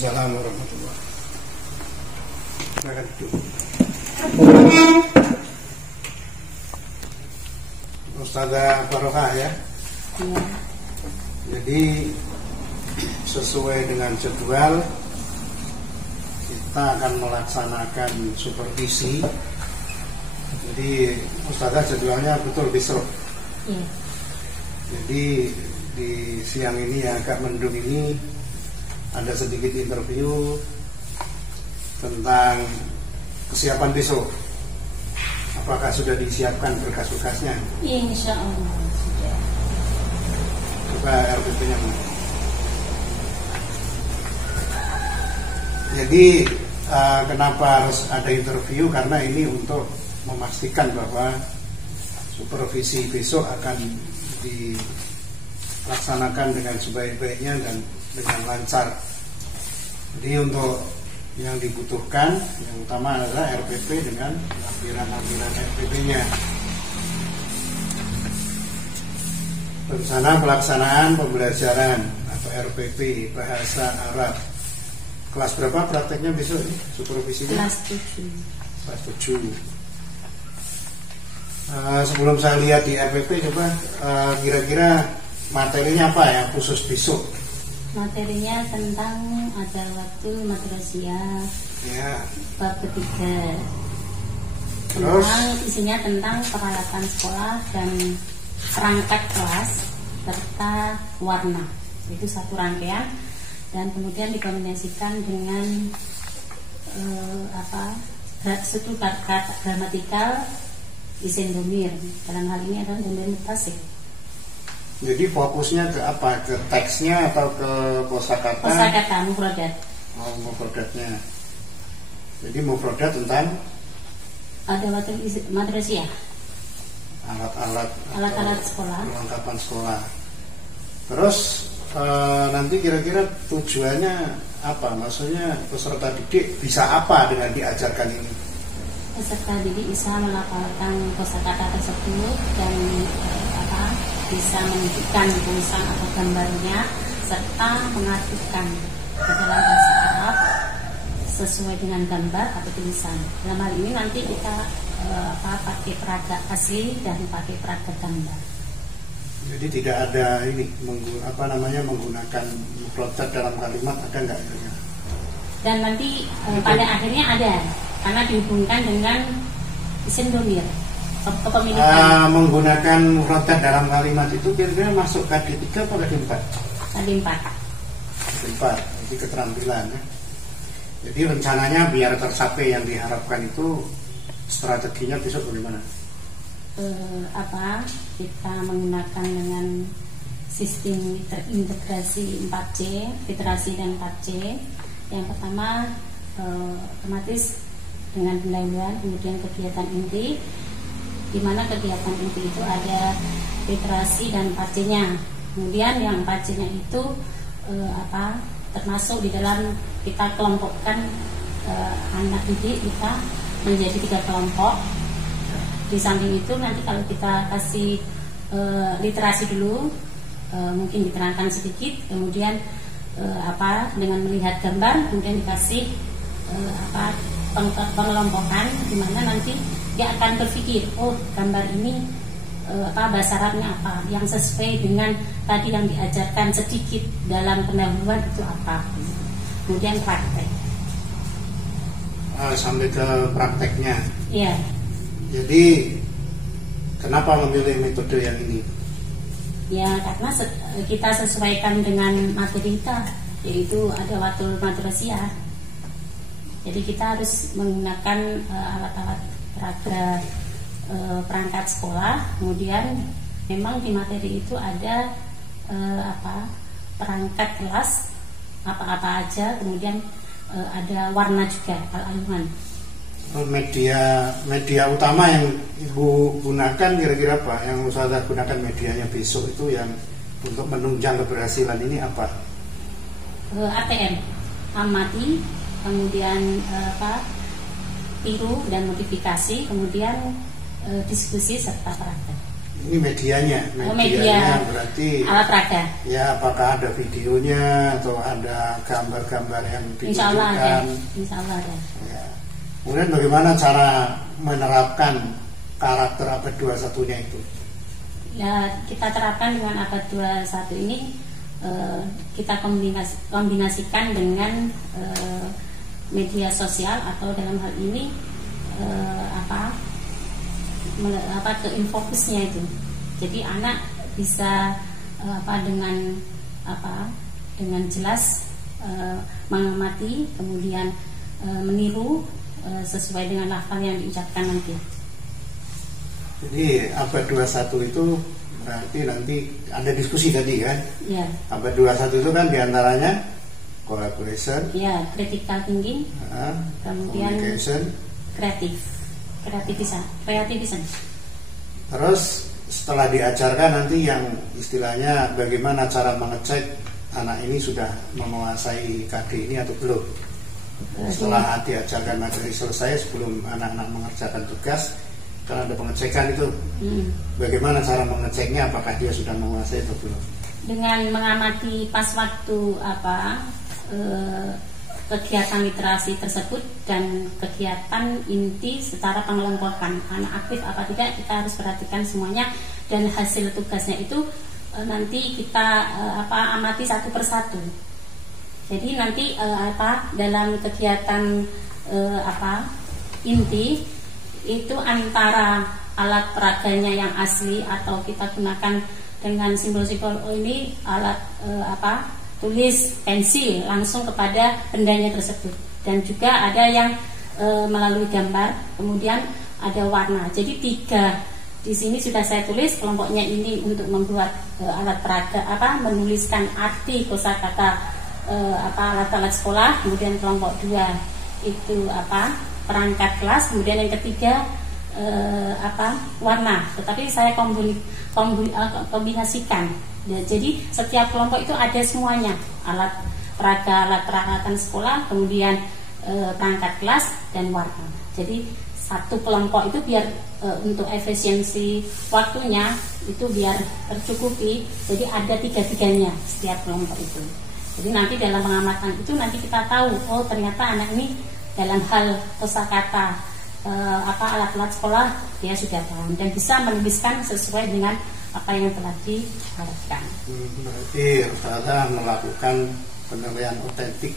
Waalaikumsalam warahmatullahi wabarakatuh. Ustazah Barokah ya. Jadi sesuai dengan jadwal kita akan melaksanakan supervisi. Jadi Ustazah jadwalnya betul besok. Jadi di siang ini yang agak mendung ini ada sedikit interview tentang kesiapan besok. Apakah sudah disiapkan berkas-berkasnya? Insya Allah sudah. Coba RPP-nya. Jadi kenapa harus ada interview? Karena ini untuk memastikan bahwa supervisi besok akan dilaksanakan dengan sebaik-baiknya dan dengan lancar. Jadi untuk yang dibutuhkan yang utama adalah RPP dengan lampiran-lampiran RPP-nya. Rencana pelaksanaan pembelajaran atau RPP bahasa Arab. Kelas berapa prakteknya besok ini? Supervisinya? Kelas 7. Kelas 7. Sebelum saya lihat di RPP, coba kira-kira materinya apa yang khusus besok? Materinya tentang ada waktu madrasiyah Ya. bab ketiga. Terus? Isinya tentang peralatan sekolah dan perangkat kelas serta warna. Itu satu rangkaian dan kemudian dikombinasikan dengan satu kata gramatikal isim domir. Dalam hal ini adalah domir muttasil. Jadi fokusnya ke apa? Ke teksnya atau ke kosakata? Kosakata mufradat. Oh, mufradatnya. Jadi mufradat tentang Ada waktu madrasiyah. Alat-alat sekolah. Perlengkapan sekolah. Terus nanti kira-kira tujuannya apa? Maksudnya peserta didik bisa apa dengan diajarkan ini? Peserta didik bisa melafalkan kosakata tersebut dan bisa menunjukkan tulisan atau gambarnya serta mengartikan ke dalam bahasa Arab sesuai dengan gambar atau tulisan. Dalam hal ini nanti kita pakai peragat asli dan pakai peragat gambar. Jadi tidak ada ini menggunakan mufradat dalam kalimat, ada nggak? Dan nanti pada akhirnya ada karena dihubungkan dengan isim domir. Kepemilikan menggunakan mufradat dalam kalimat itu kira-kira masuk KD 3 atau KD 4? KD 4. KD 4, jadi keterampilan ya. Jadi rencananya biar tercapai yang diharapkan itu strateginya besok bagaimana? Kita menggunakan dengan sistem terintegrasi 4C, literasi dan 4C. Yang pertama otomatis dengan pendahuluan, kemudian kegiatan inti, di mana kegiatan inti itu ada literasi dan 4C-nya. Kemudian yang 4C-nya itu termasuk di dalam kita kelompokkan anak didik kita menjadi 3 kelompok. Di samping itu nanti kalau kita kasih literasi dulu, mungkin diterangkan sedikit, kemudian dengan melihat gambar, kemudian dikasih pengelompokan di mana nanti dia akan berpikir, oh gambar ini bahasa Arabnya apa yang sesuai dengan tadi yang diajarkan sedikit dalam pendahuluan itu apa. Kemudian praktek. Sampai ke prakteknya. Iya. Jadi kenapa memilih metode yang ini? Ya karena kita sesuaikan dengan materi kita, yaitu ada waktu madrasiyah. Jadi kita harus menggunakan alat-alat perangkat sekolah. Kemudian memang di materi itu ada perangkat kelas apa-apa aja. Kemudian ada warna juga, al-alwan. Media utama yang Ibu gunakan kira-kira apa? Yang Ustazah gunakan medianya besok itu yang untuk menunjang keberhasilan ini apa? ATM, amati, kemudian tiru dan modifikasi, kemudian diskusi serta praktek. Ini medianya, media berarti alat peraga. ya, apakah ada videonya atau ada gambar-gambar yang Insya Allah ada. ditunjukkan? Insya Allah ada. Ya. Kemudian bagaimana cara menerapkan karakter abad 21-nya itu? Ya, kita terapkan dengan abad 21 ini, kita kombinasikan dengan media sosial, atau dalam hal ini ke infocusnya itu. Jadi anak bisa dengan jelas mengamati, kemudian meniru sesuai dengan lafal yang diucapkan nanti. Jadi abad 21 itu berarti nanti ada diskusi tadi kan? Ya. Abad 21 itu kan diantaranya collaboration, Ya, critical thinking, kemudian communication, kreativitas. terus setelah diajarkan nanti yang istilahnya bagaimana cara mengecek anak ini sudah menguasai KD ini atau belum. Setelah diajarkan materi selesai, sebelum anak-anak mengerjakan tugas, karena ada pengecekan itu, bagaimana cara mengeceknya apakah dia sudah menguasai atau belum. Dengan mengamati pas waktu kegiatan literasi tersebut dan kegiatan inti secara pengelompokan, anak aktif apa tidak, kita harus perhatikan semuanya, dan hasil tugasnya itu nanti kita amati satu persatu. Jadi nanti dalam kegiatan inti itu antara alat peraganya yang asli atau kita gunakan dengan simbol-simbol ini alat tulis pensil langsung kepada bendanya tersebut, dan juga ada yang melalui gambar, kemudian ada warna. Jadi 3 di sini sudah saya tulis, kelompoknya ini untuk membuat alat peraga menuliskan arti kosakata alat-alat sekolah, kemudian kelompok 2 itu perangkat kelas, kemudian yang ketiga warna, tetapi saya kombinasikan. Ya, jadi setiap kelompok itu ada semuanya, alat peraga, alat peralatan sekolah, kemudian perangkat kelas dan warna. Jadi satu kelompok itu biar untuk efisiensi waktunya itu biar tercukupi, jadi ada 3-3-nya setiap kelompok itu. Jadi nanti dalam pengamatan itu nanti kita tahu, oh ternyata anak ini dalam hal kosakata alat-alat sekolah dia sudah paham dan bisa menuliskan sesuai dengan apa yang telah diharapkan. Berarti Ustazah melakukan penilaian otentik,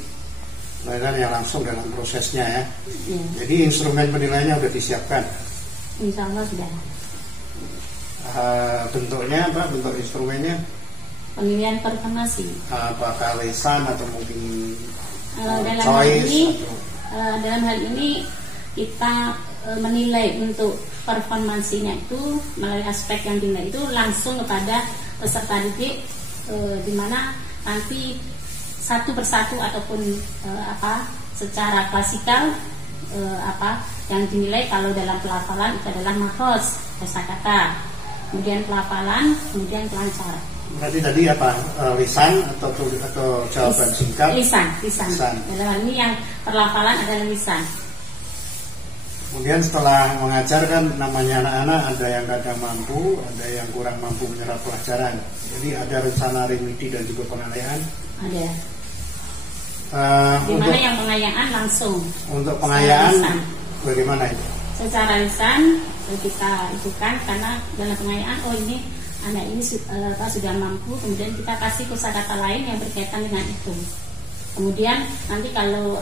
penilaian yang langsung dalam prosesnya ya. Jadi instrumen penilaiannya sudah disiapkan. Insya Allah sudah. Bentuknya apa? Bentuk instrumennya? Penilaian performasi. Apakah lisan atau mungkin dalam hal ini kita menilai untuk performansinya itu melalui aspek yang dinilai itu langsung kepada peserta didik, di mana nanti satu persatu ataupun secara klasikal yang dinilai. Kalau dalam pelafalan itu adalah makhraj, kosakata, kemudian pelafalan, kemudian kelancaran. Berarti tadi lisan atau jawaban singkat? Lisan. Dalam hal ini yang perlafalan adalah lisan. Kemudian setelah mengajar kan namanya anak-anak ada yang kadang mampu, ada yang kurang mampu menyerap pelajaran. Jadi ada rencana remedi dan juga pengayaan. Ada. Di mana yang pengayaan langsung. Untuk pengayaan bagaimana itu? Secara lisan kita itukan, karena dalam pengayaan ini anak ini sudah mampu, kemudian kita kasih kosakata lain yang berkaitan dengan itu. Kemudian nanti kalau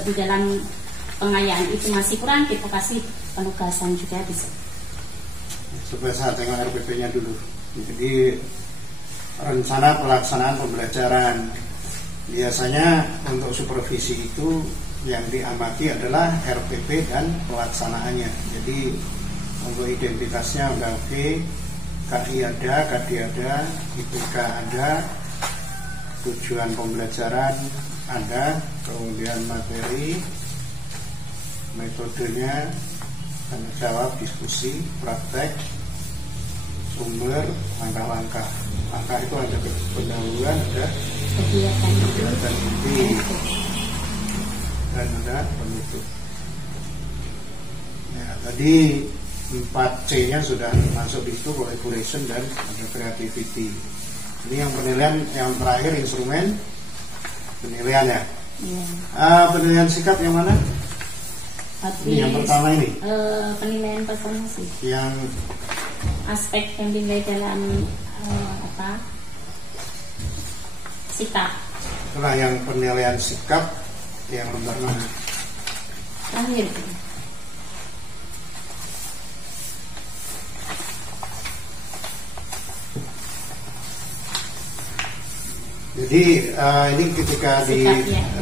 di dalam pengayaan itu masih kurang, kita kasih penugasan juga bisa. Coba saya tengok RPP-nya dulu. Jadi rencana pelaksanaan pembelajaran, biasanya untuk supervisi itu yang diamati adalah RPP dan pelaksanaannya. Jadi untuk identitasnya udah oke, KI ada, KD ada, IPK ada, tujuan pembelajaran ada, kemudian materi, metodenya, tanya jawab, diskusi, praktek, sumber, langkah-langkah. Langkah itu ada pendahuluan, ada kegiatan inti, dan ada penutup. Ya, tadi 4C-nya sudah masuk di situ, collaboration dan ada creativity. Ini yang penilaian yang terakhir, instrumen penilaiannya. Penilaian sikap yang mana? Ini yang pertama ini. Penilaian pertama sih. Yang aspek yang dinilai dalam sikap. Itulah yang penilaian sikap yang lembar mana? Terakhir. Jadi ini ketika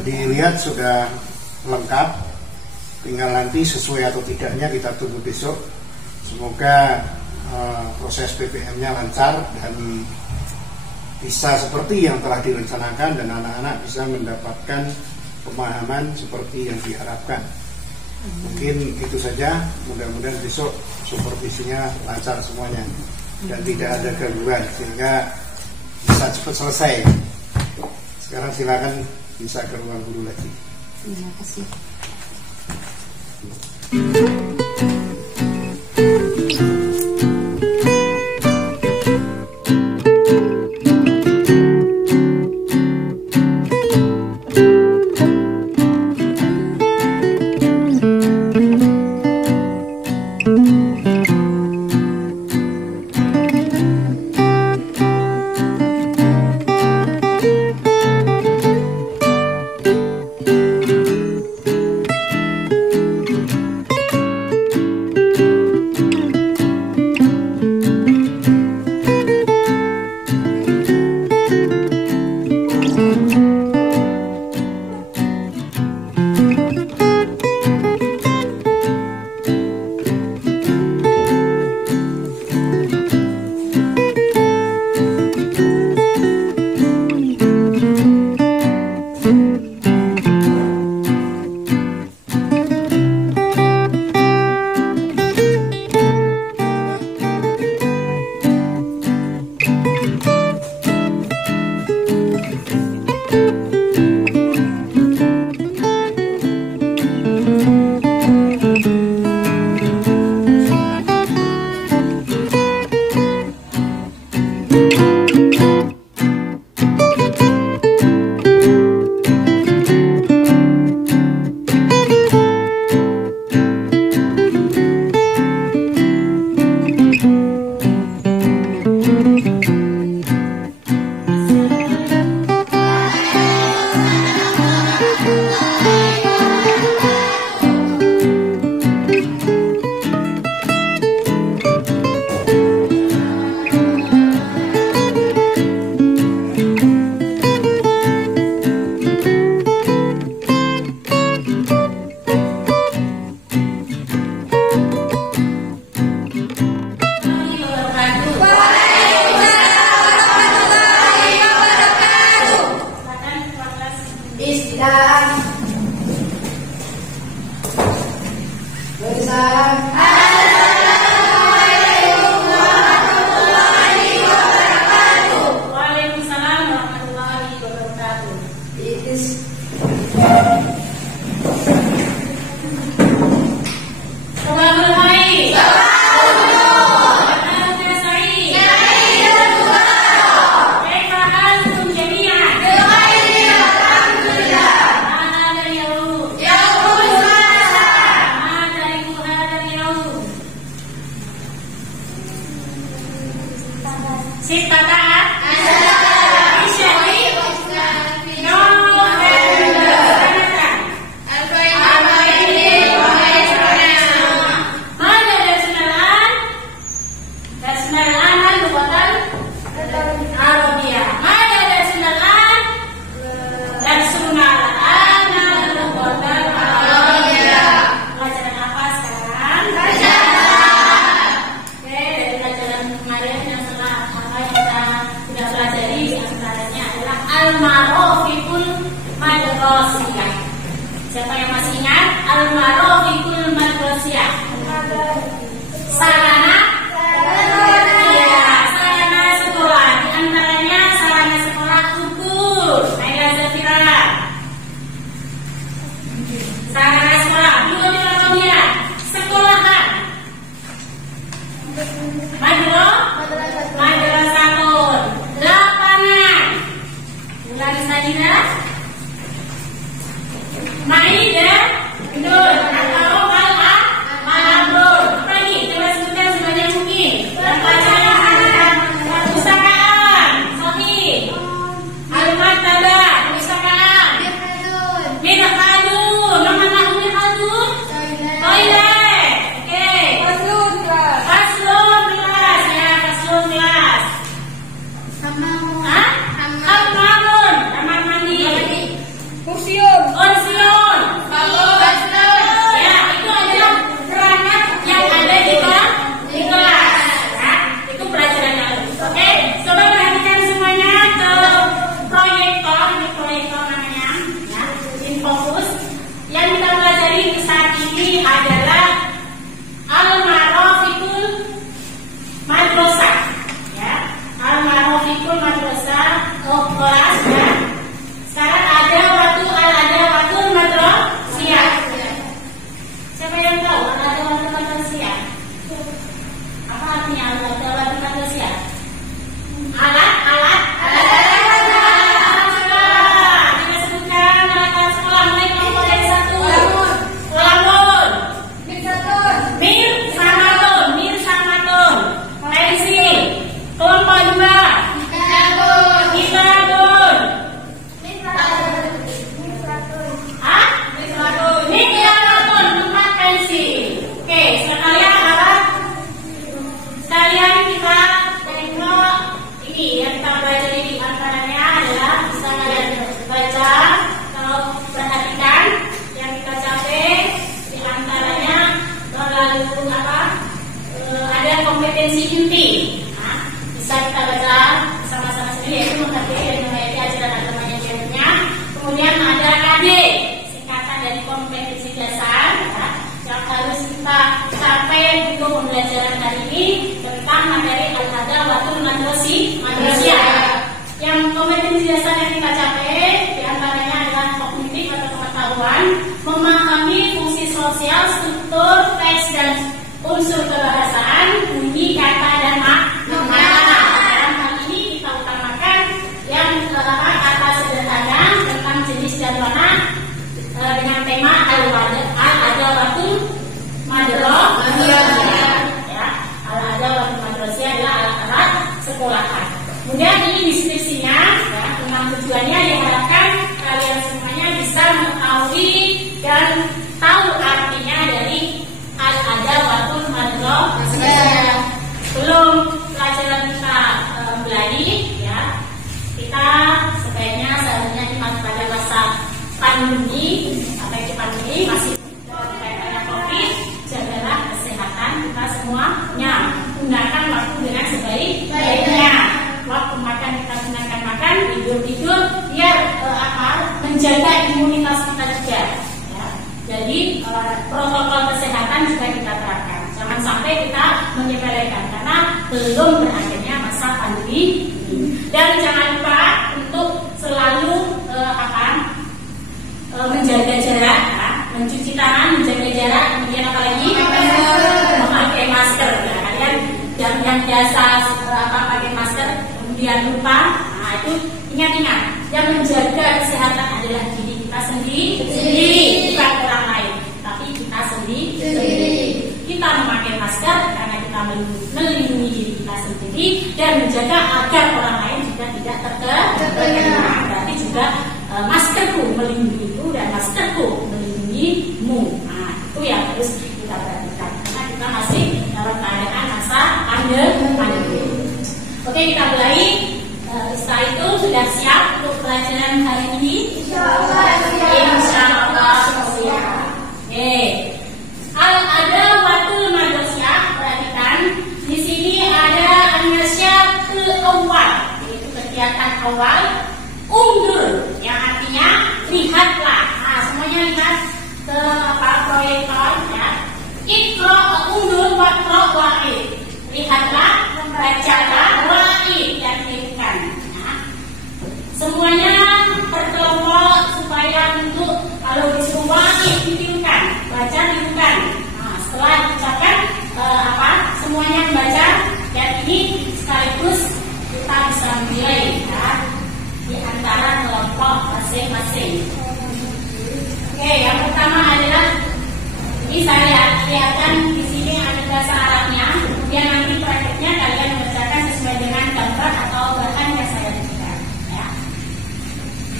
dilihat sudah lengkap, tinggal nanti sesuai atau tidaknya kita tunggu besok. Semoga proses PPM-nya lancar dan bisa seperti yang telah direncanakan dan anak-anak bisa mendapatkan pemahaman seperti yang diharapkan. Mungkin itu saja, mudah-mudahan besok supervisinya lancar semuanya dan tidak ada gangguan sehingga bisa cepat selesai. Sekarang silakan bisa ke ruang guru lagi. Terima kasih. Siapa yang masih ingat? Al-Marofiqul Madrasiyah. Sarana? Iya, sarana sekolah. Di antaranya sarana sekolah ukur. Ayo Zafira. Sarana sekolah. Dua sekolahan. Madrasatun. Lapangan. Ulangi Sadina. Maidah. Nur atau Malabur. Apa ini? Coba sebutkan sebanyak mungkin. Pelajaran perpustakaan. Sahih. Al-Maktabah. Perpustakaan. Mirhadun. Nama Mirhadun. Toilet. Oke. Faslun kelas. Ya, faslun kelas. Hammam. Kamar mandi. Kursiun. Ya, itu adalah perangkat yang ada di kelas. Ya, itu pelajarannya. Oke, coba perhatikan semuanya ke proyektor. Ini proyektor namanya. Ya, in fokus. Yang kita pelajari saat ini adalah Al-Marafiqul Madrasah. Ya, Al-Marafiqul Madrasah kelas. Ya. Sekarang ada waktu madrasiyah. Siapa yang tahu ada waktu madrasiyah? Apa artinya ada waktu madrasiyah? Alat sekolah. Kita sebutkan alat sekolah mulai kelompok dari 1. Kolamun. Mir samatun. Pensil. Kelompok 2. Kitabun. Mikroton, tempat pensil. Oke, sekalian kita tengok ini yang kita pelajari di antaranya adalah bisa kalian baca atau perhatikan yang kita capai di antaranya lalu ada kompetensi inti. Nah, bisa kita baca sama-sama sendiri yaitu menghargai dan menghayati ajaran agamanya jadinya. Kemudian ada KD, singkatan dari kompetensi dasar ya, yang harus kita capai untuk pembelajaran hari ini tentang materi Al-Adawatul Madrasiyah. Yang kompetensi dasar yang kita capai diantaranya adalah kognitif atau pengetahuan, memahami fungsi sosial, struktur, teks dan unsur kebahasaan, bunyi, kata dan makna. Dalam hal ini kita utamakan yang kata sederhana tentang jenis dan warna dengan tema Al-Adawatul Madrasiyah. Ya, Al-Adawatul Madrasiyah adalah alat sekolahan. Kemudian ini deskripsinya ya, tentang tujuannya diharapkan kalian semuanya bisa mengetahui dan tahu artinya dari Al-Adawatul Madrasiyah. Sebelum pelajaran kita mulai ya, kita sebaiknya seharusnya pada masa pandemi masih kaitannya COVID, jagalah kesehatan kita semuanya, gunakan waktu dengan sebaik-baiknya. Waktu makan kita gunakan makan, tidur biar menjaga imunitas kita juga ya. Jadi protokol kesehatan juga kita terapkan, jangan sampai kita menyepelekan karena belum berakhirnya masa pandemi. Dan jangan lupa untuk selalu menjaga jarak ya. Mencuci tangan, menjaga jarak, kemudian apalagi memakai masker ya. Kalian yang biasa pakai masker kemudian lupa, nah itu ingat yang menjaga kesehatan adalah diri kita sendiri, bukan orang lain, tapi kita sendiri. Kita memakai masker karena kita melindungi diri kita sendiri dan menjaga agar orang lain juga tidak terkena. Berarti juga maskerku melindungiku dan maskerku melindungimu. Nah, itu yang harus kita perhatikan karena kita masih dalam keadaan masa pandemi. Oke, kita mulai. Setelah itu sudah siap untuk pelajaran hari ini? Insyaallah siap. Oke. Al-Adawatul Madrasiyah, perhatikan di sini ada an-nasyatul awal, yaitu kegiatan awal. Undur, yang artinya lihatlah. Nah, semuanya lihat ke proyektor ya. Iqra, undur, waqra, wa'id. Lihatlah, bacalah, wa'id yang dilakukan. Nah, semuanya berkelompok supaya untuk kalau disuruh wa'id ditirukan, baca tirukan. Nah, setelah diucapkan semuanya membaca Dan ini sekaligus kita bisa menilai ya, di antara kelompok masing-masing. Oke, yang pertama adalah ini saya lihatkan di sini ada bahasa Arabnya. Kemudian nanti prakteknya kalian membacakan sesuai dengan gambar atau bahan yang saya berikan. Ya.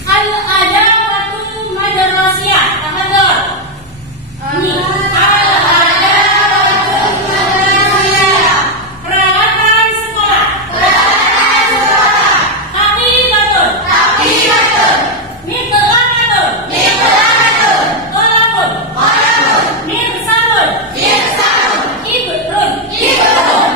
Al-adawatu madrasiyah. Tafadhol. Ini al-adawatu madrasiyah. Peralatan sekolah. Peralatan sekolah. Haqiqatun. Haqiqatun. Mitlamatun. Mitlamatun. Qalamun. Qalamun. Mirsalun. Mirsalun. Ibrun. Ibrun.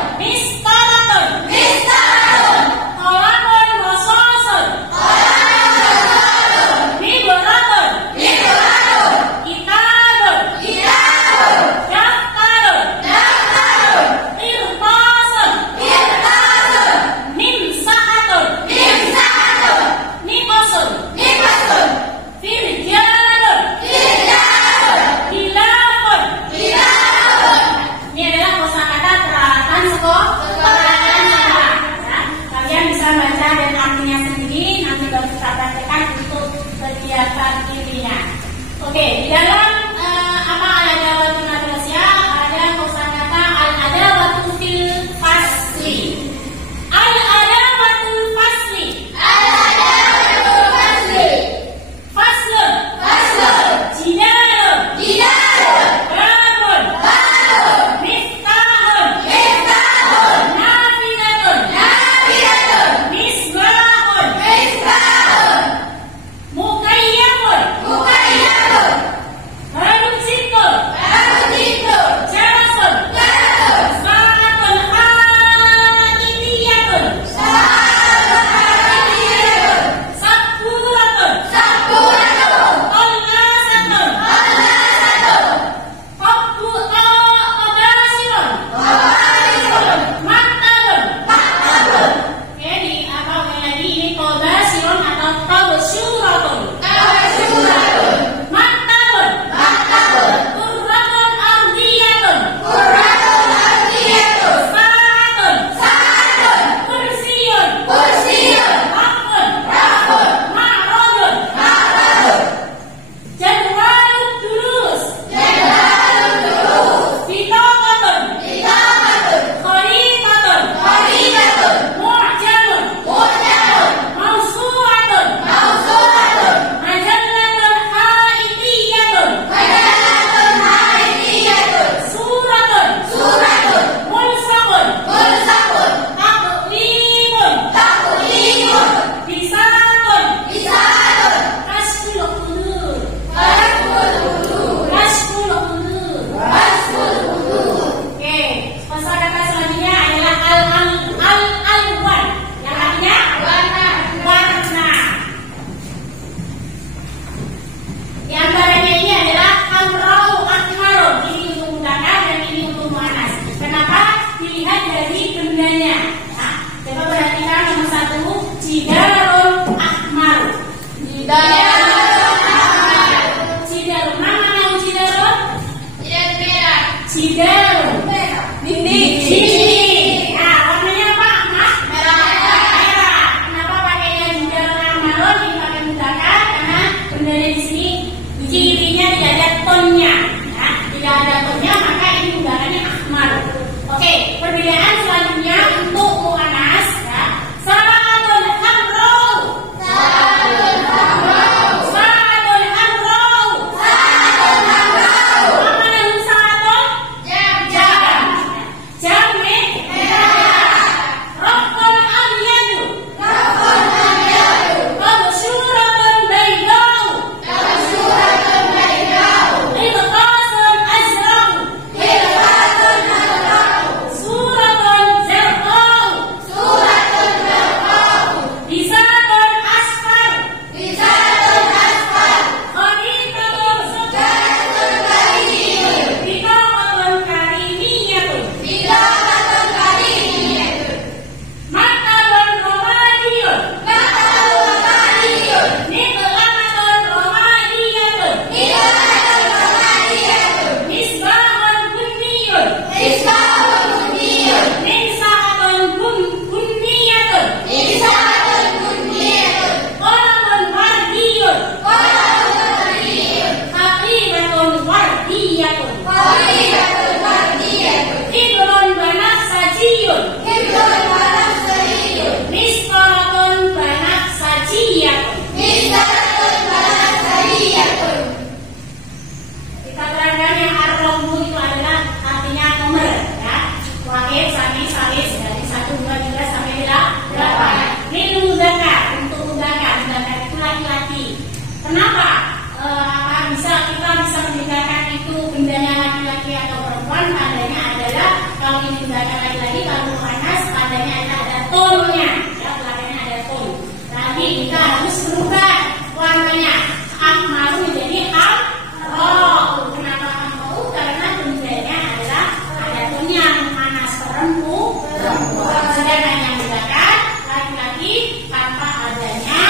Sedangkan yang bedakan laki-laki tanpa adanya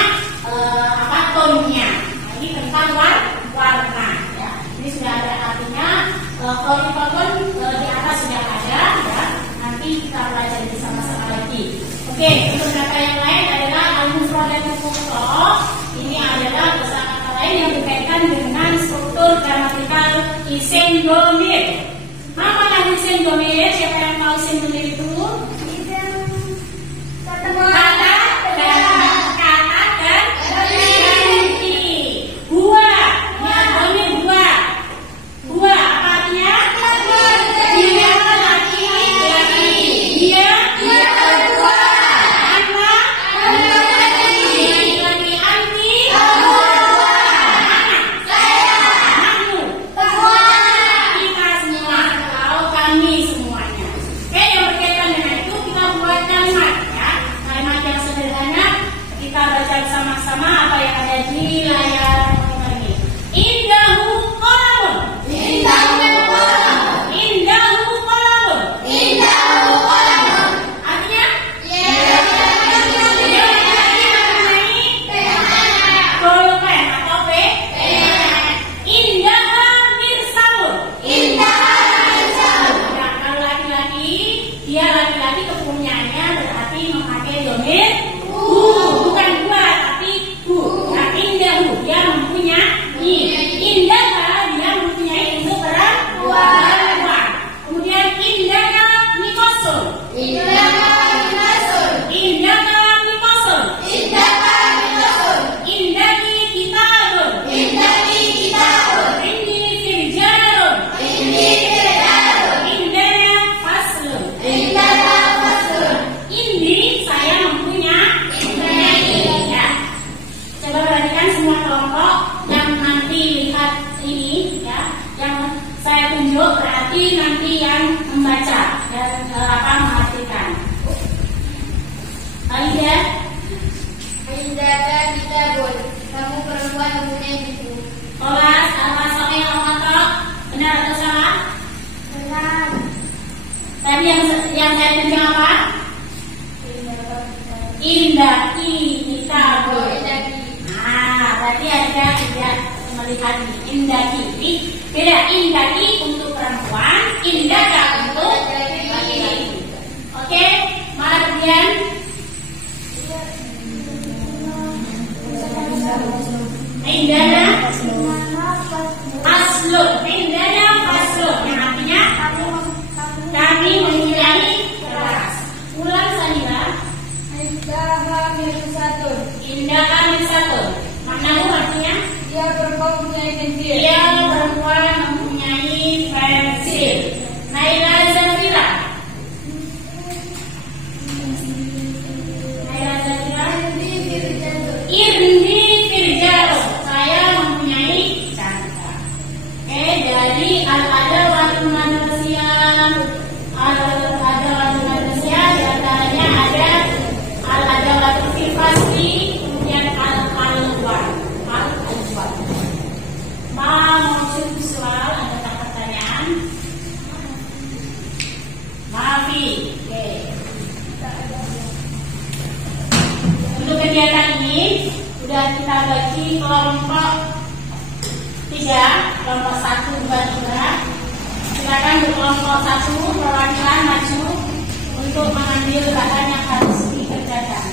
tonnya. Nah, ini tentang warna. Ya. Ini sudah ada artinya. Polikon di atas sudah ada. Ya. Nanti kita pelajari bersama-sama lagi. Oke, untuk kata yang lain adalah al-mufradatul mutlaq. Ini adalah kosakata lain yang berkaitan dengan struktur gramatikal isim dhamir. Apa isim dhamir? Siapa yang tahu isim dhamir itu? Kata dan ganti. Buah. Ya, dhamir buah. Buah apa artinya? Dia laki-laki. Dia perempuan. Sama apa yang ada di layar ini. Indahu qalamun. Artinya? Pulpen atau pen. Indaha mirsalun. Nah, kalau laki-laki, dia laki-laki kepunyaannya berarti memakai dhamir bukan dua tapi hu. Nah, indahu dia mempunyai. Indaha dia mempunyai untuk perempuan. Kemudian indaha mikosun. Indani kitabun. Indi firjanun. Indana faslun. Indi saya mempunyai. Ya. Coba perhatikan semua kelompok yang nanti lihat ini, ya, yang saya tunjuk berarti nanti yang membaca dan mengartikan. Aida, kamu perempuan mempunyai buku. kelas al-masami al-matok, benar atau salah? Benar. Tadi yang saya tunjuk apa? Indaki kitabun. Nah, berarti ada tidak melihat indaki. Ini beda, indaki untuk perempuan, indaka untuk laki-laki. Oke, mari kemudian indana faslun. Indana faslun yang artinya kami mempunyai kelas. Ulang Sanira. Indaha mirsatun. Maknanya artinya Dia perempuan mempunyai pensil. dia perempuan mempunyai pensil. Naila Zafira. Irdi firjanun. Saya mempunyai cangkang. Oke, dari al-adawatul manusia. Al-adawatul manusia diantaranya ada al-adawatul filfasli, kemudian al-alwan. Mau soal ada pertanyaan? Maafi. Oke. Untuk kegiatan ini sudah kita bagi kelompok 3, kelompok 1, 2, 3. Silakan untuk kelompok 1 perwakilan maju untuk mengambil bahan yang harus dikerjakan.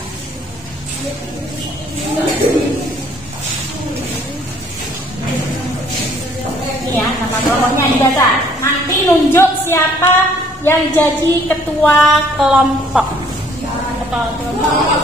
Ini ya, nama kelompoknya dibaca. Nanti nunjuk siapa yang jadi ketua kelompok. Ketua kelompok.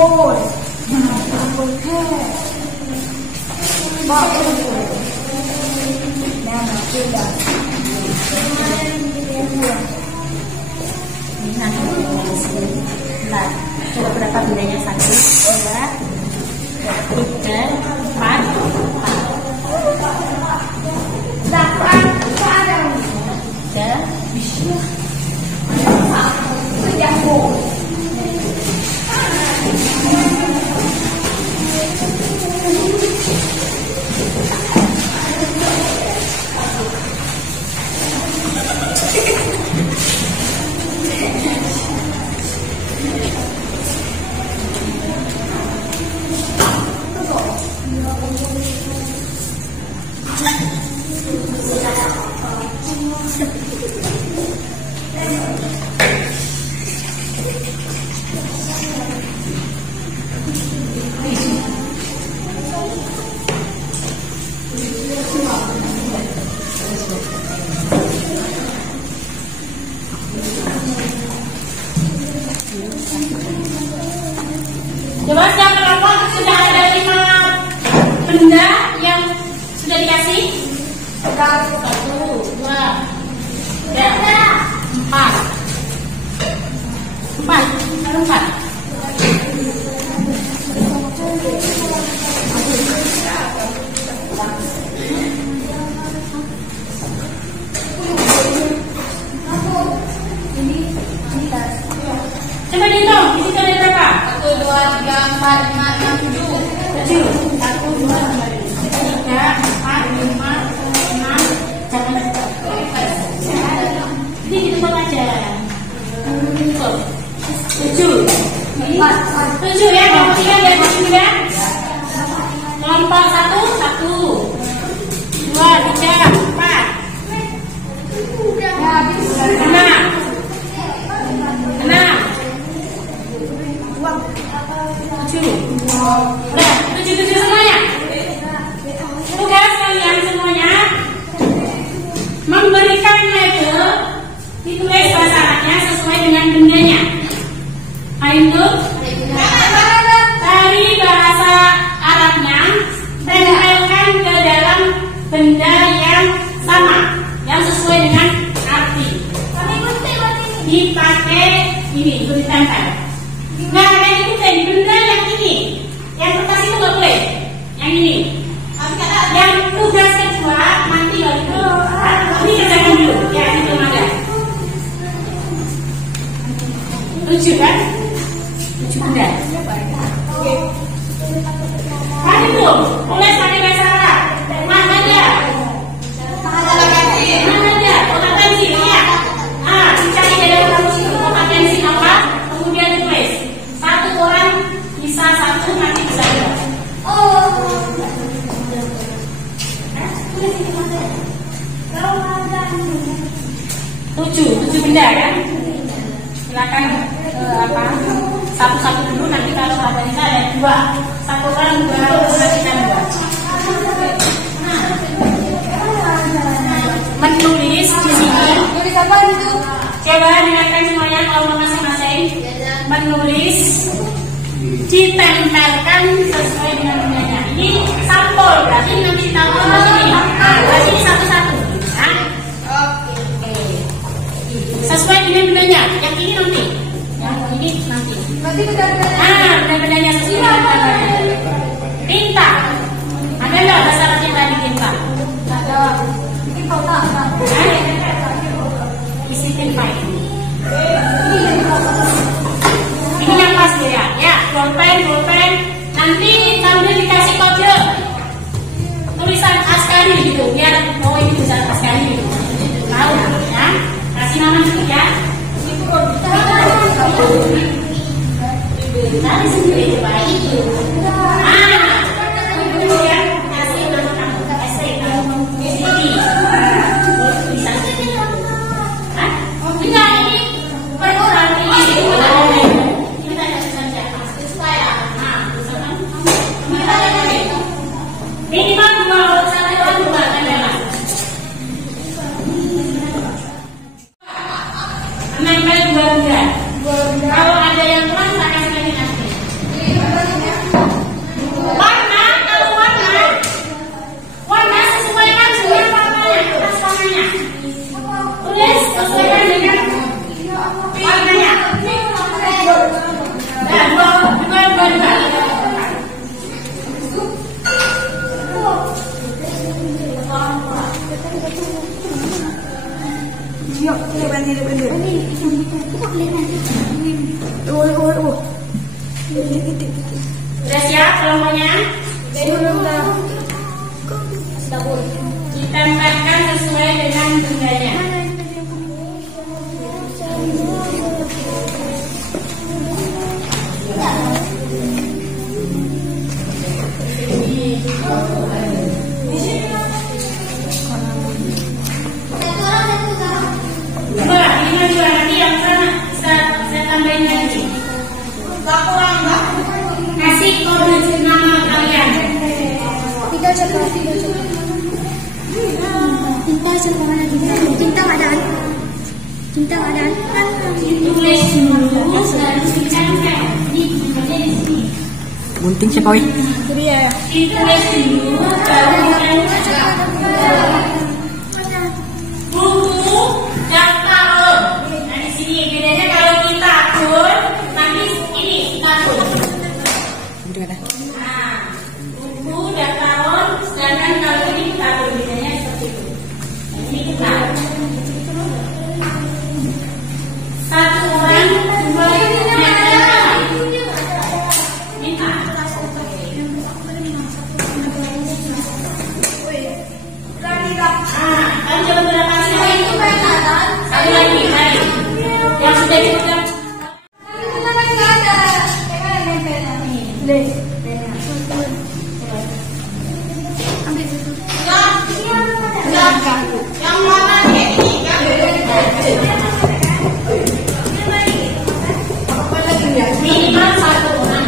Bos. Oke. Bawa sudah. Ini nanti nah, coba berapa bendanya? 1, 2, 3, 4, Coba siapa kelompok sudah ada 5 benda yang sudah dikasih? 1, 2, 3, 4. 4. Coba dihitung, di situ ada berapa? 1, 2, 3, 4, 5, 6, 7. 7. 1, 2, 3, 4, 5, 6. Jangan lupa. Ini dihitung aja. 7. 7 ya, kelompok 3 dari sini ya. Kelompok 1, 1, 2, 3, 4, 5, 6. 7. Udah, 7 semuanya. Tugas kalian semuanya memberikan label, ditulis bahasa Arabnya sesuai dengan bendanya. Ayo dari bahasa Arabnya tempelkan ke dalam benda yang sama, yang sesuai dengan arti. Dipakai ini, tulis tempel. Nggak ada ikutin benda yang ini, yang kertas itu nggak boleh, yang ini. Yang tugas kedua nanti baru ini kerjakan dulu, ya ini belum ada. 7 kan? 7 benda. Kan itu, mulai pakai bahasa Arab. Mana dia? Mana dia? Kotak pensil ya. Dicari dari kamus itu kotak pensil apa? Kemudian tulis. 1 orang bisa 1, nanti bisa 2. 7 benda kan? Silakan satu-satu dulu, nanti kalau ada kita ada 2. 1 orang 2, nanti kita 2. Menulis di sini. Tulis apa itu? Coba dengarkan semuanya kalau masing-masing. Menulis ditempelkan sesuai dengan bendanya. Ini sampul, berarti nanti tahu ini. Berarti ini satu-satu. Sesuai dengan bendanya. Yang ini nanti. Yang ini nanti. Berarti benda-benda. Benda-bendanya sesuai dengan bendanya. Tinta. Ada nggak bahasa Arabnya tadi tinta? Ada. Ini kotak kan? Isi tinta ini. Ini yang pas ya. Ya, pulpen. Nanti sambil dikasih kode tulisan Askari gitu, biar ini tulisan Askari gitu. Tahu ya? Kasih nama dulu ya. Tadi sendiri coba itu. Itu ya, kasih nama kamu. Kasih kamu. Ini. Tulisan ini. Enggak, ini per orang ini. Kita ada tulisan siapa? Supaya. Minimal 2 1 2 kan jalan. Menempel 2 benda. Kalau ada yang kurang saya kasih lagi nanti. Sudah siap kelompoknya? Ditempelkan sesuai dengan bendanya. Nanti yang saya tambahin lagi. Kasih kode nama kalian. Cinta keadaan kan Tulis dulu, harus dicatat. Bunting siapa wih? Ditulis dulu, baru dicatat. Buku dan tahun. Nah di sini bedanya kalau kita tahun, nanti ini tahun. Nah, buku dan tahun, sedangkan kalau ini tahun bedanya seperti itu. Nah, ini kita. Satu orang, dua, minta. Kan jam berapa sih? Satu lagi, mari. Yang sudah cukup. yang mana ini kan? Minimal satu orang.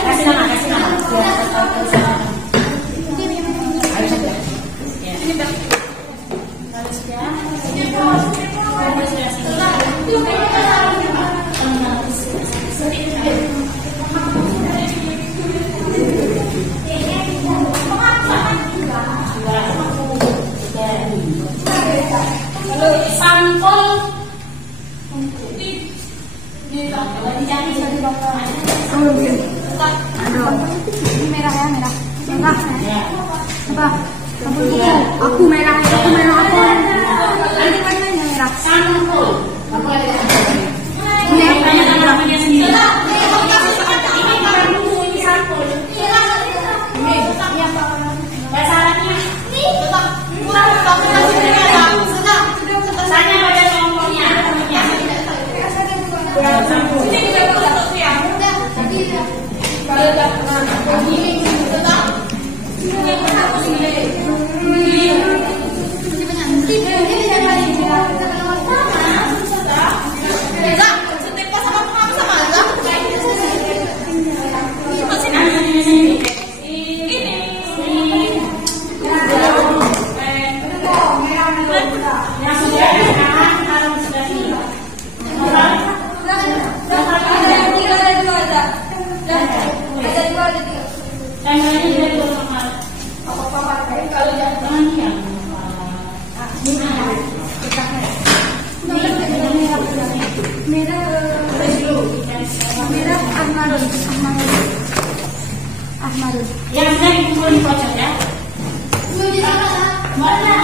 Kasih nama. Sampel Aku merah apa? Nanti warnanya merah. sampel. Tanya pada kelompoknya. Ahmadun. Yang sudah dikumpulin di pojok ya. Mana?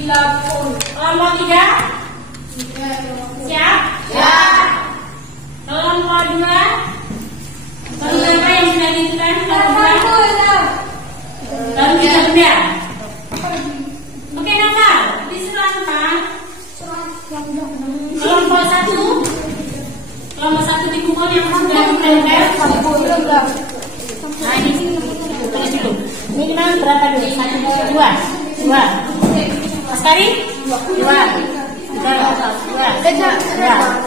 Kelompok 3? Siap? Ya. Kelompok 2? Kelompok apa yang sudah ditentukan? Kelompok 2? Kelompok 3 benda. Oke, nama disuruh apa? Kelompok 1? Kelompok 1 dipukul yang sudah ditempel. Nah, ini dulu. Minimal berapa dulu? 1, 2. Mas Kari? 2.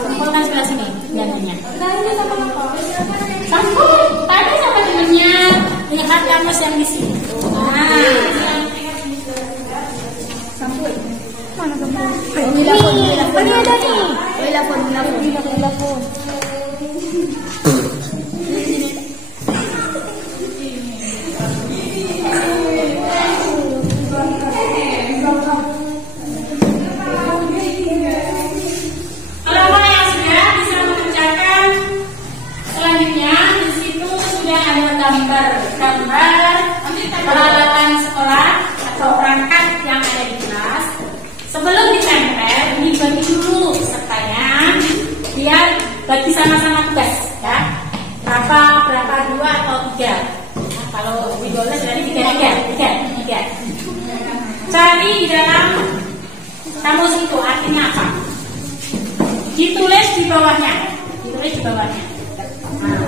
Kumpulkan sebelah sini dananya. Sambut. Tadi sama temennya. Lihat kamus yang di sini. Sambut. Mana sambut? Ini ada nih. Telepon. Kelompok yang sudah bisa mengerjakan selanjutnya di situ sudah ada gambar peralatan sekolah atau perangkat yang ada di kelas. Sebelum ditempel, dibagi dulu sertanya biar bagi sama-sama tugas, ya. Berapa 2 atau 3. Nah, kalau di 12 berarti 3. Cari di dalam kamus itu artinya apa? Ditulis di bawahnya. Nah,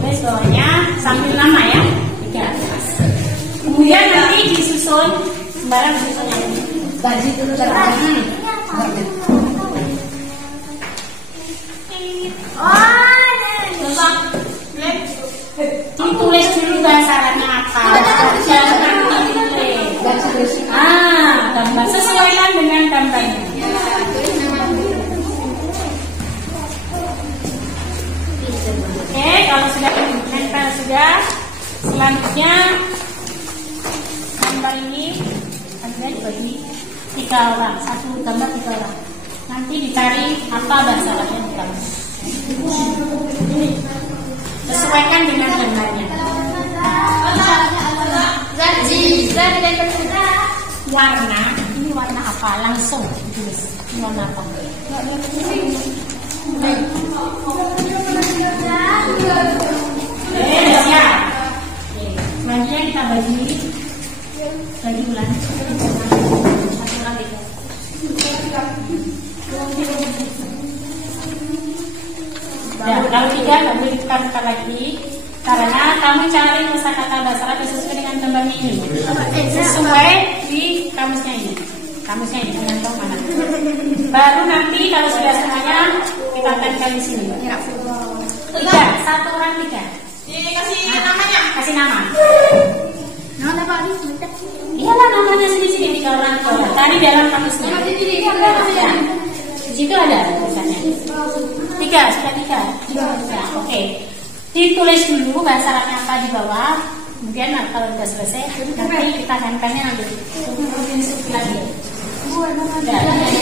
tulis bawahnya sambil nama ya. 3. Kemudian nanti disusun sembarang disusun yang ini. Gaji dulu Ditulis dulu bahasanya apa. Jangan ditulis. Gambar sesuaikan dengan gambarnya. Oke, kalau sudah menempel sudah, selanjutnya gambar ini akhirnya dibagi 3 orang, 1 gambar 3 orang. Nanti dicari apa bahasa Arabnya di kamus. Sesuaikan dengan gambarnya. Warna, ini warna apa? Langsung ditulis. Ini warna apa? Siap. Selanjutnya kita bagi bulan. Satu lagi. Ya, kalau tidak kamu buka lagi karena kamu cari kosakata bahasa Arab sesuai dengan gambar ini. Sesuai di kamusnya ini. Dengan mana? Baru nanti kalau sudah semuanya kita tempel di sini. 3, 1 orang 3. Ini kasih namanya. Kasih nama. Nama apa ini? Iyalah namanya sini 3 orang. Tadi dalam kamusnya. Ya. Di situ ada tulisannya. 3, sudah 3. Oke. Ditulis dulu bahasa Arabnya apa di bawah. Kemudian kalau sudah selesai, nanti kita tempelnya nanti. Lagi. Ya.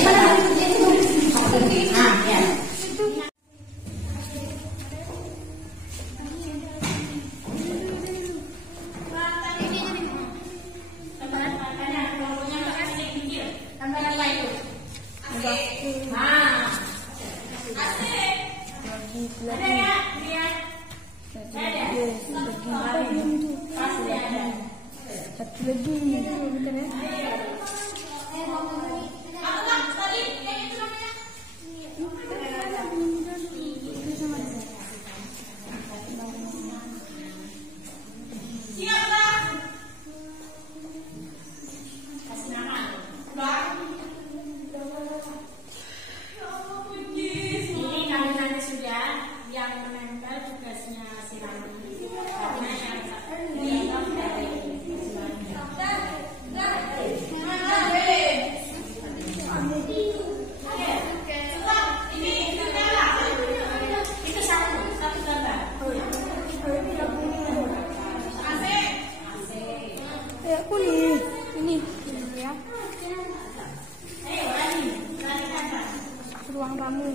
Ruang tamu.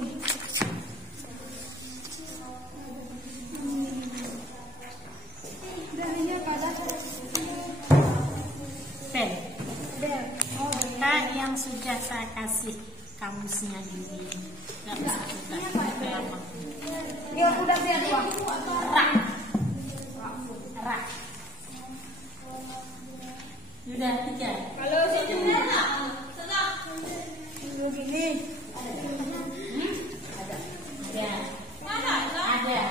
saja yang sudah saya kasih kamusnya ini. Nggak usah buka lama. Ya udah siap dua. Rak. Sudah 3. Kalau situ enggak. Setengah. Begini. Ada. Ada.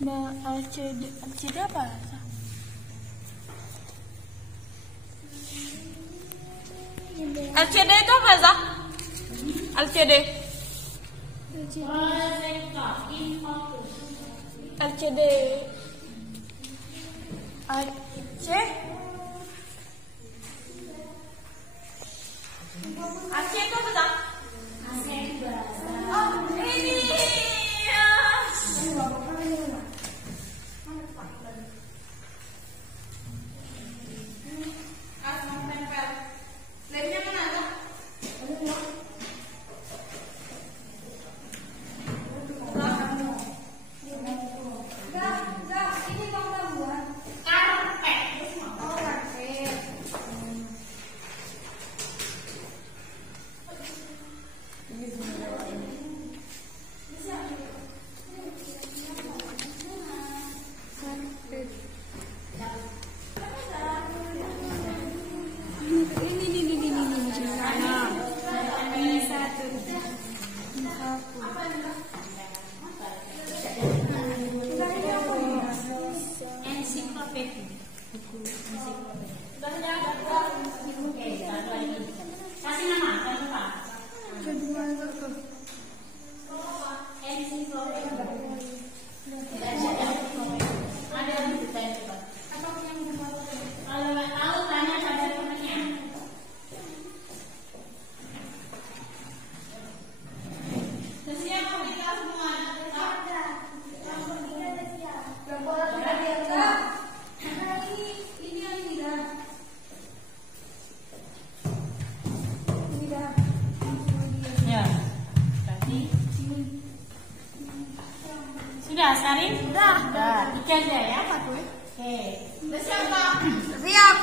Nah, LCD apa? LCD itu apa, Zah? LCD. LCD. AC itu apa, Zah? Oh, ini. Lemnya mana, Zah? Kasih nama, jangan lupa. Ada yang detail coba. Kalau nggak tahu tanya pada temannya. Siap kita semua. Ya, tadi sudah Sarin? Sudah. Tiga aja ya, Pak. Oke. Siap, Pak. Siap.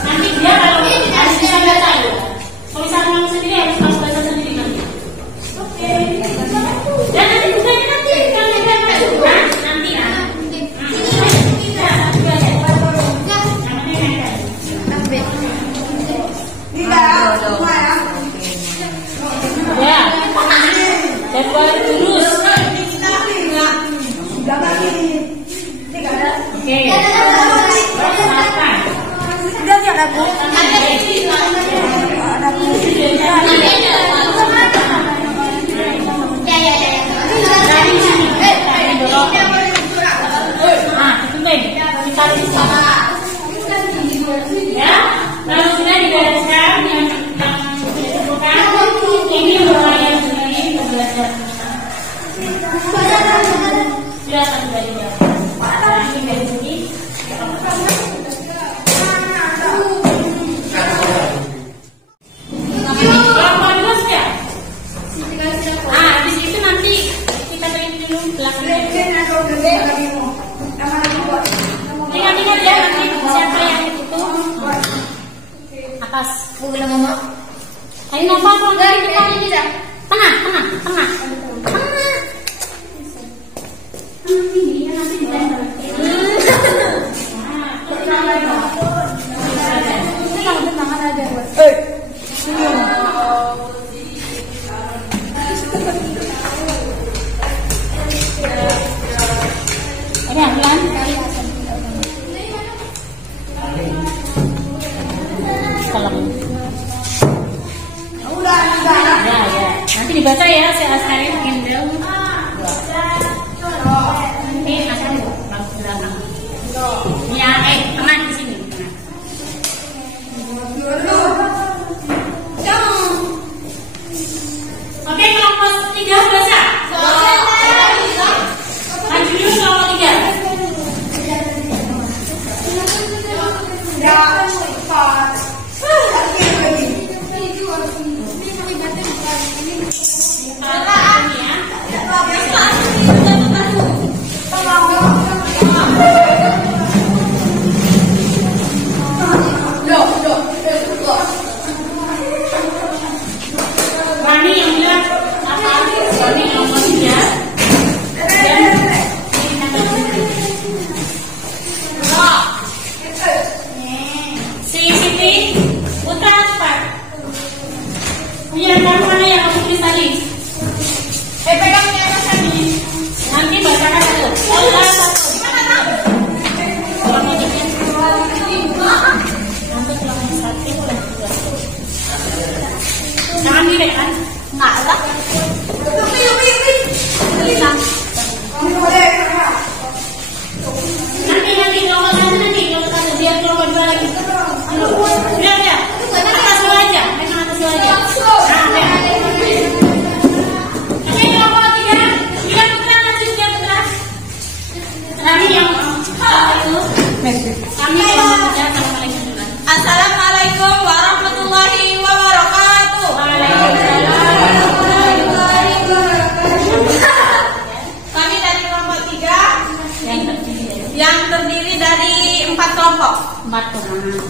Nanti dia kalau bisa baca, tulisan kamu sendiri harus baca sendiri nanti. Dan nanti bukannya nanti kalau dia masuk nanti ya. Ya, depan terus. Oke. Ya, lalu sudah digariskan yang disebutkan ini merupakan sebenarnya belajar. Sudah satu dari ini dari sini. Kalau mau ya? Di atas. Boleh ngomong. Ayo nampak kalau dari depan ini. Tengah. Ini nanti ditempel. Ini pelan. Kalau ya. Nanti dibaca ya, saya asarin gendel. Ini akan belakang. Ya, tengah di sini. Oke, kelompok 3 baca. Maju dulu kelompok 3. Rani yang bilang apa? Rani nomor 3. Siti, putra cepat. Punya mana yang kamu tulis tadi? Pegangnya atas tadi. Nanti bacakan dulu. Allah satu. Kalau mau jadi nanti kalau satu dan 2. Jangan direk kan? Enggak lah. Nanti kalau biar kelompok 2 lagi. Udah. Atas dulu aja. Pegang atas dulu aja. Oke, kelompok 3. Dia putra, nanti dia putra. Kami yang itu. Kami kelompok 3 sama paling dulu. Assalamualaikum warahmatullahi wabarakatuh. Kami dari kelompok 3 yang terdiri dari 4 kelompok. 4 kelompok.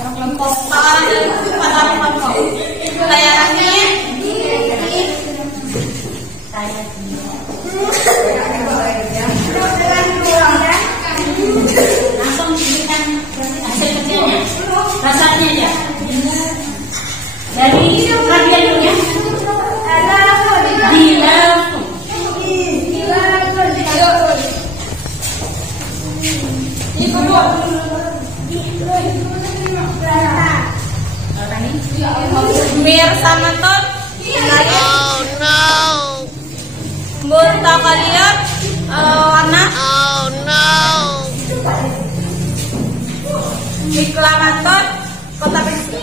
4 kelompok. Saya Rani. Langsung berikan hasil kerjanya. Rasanya aja. Dari Rabian dulu ya. Mir Samanton. Oh no. Murtakaliyat warna. Oh no. Miklamanton Kota Bekasi.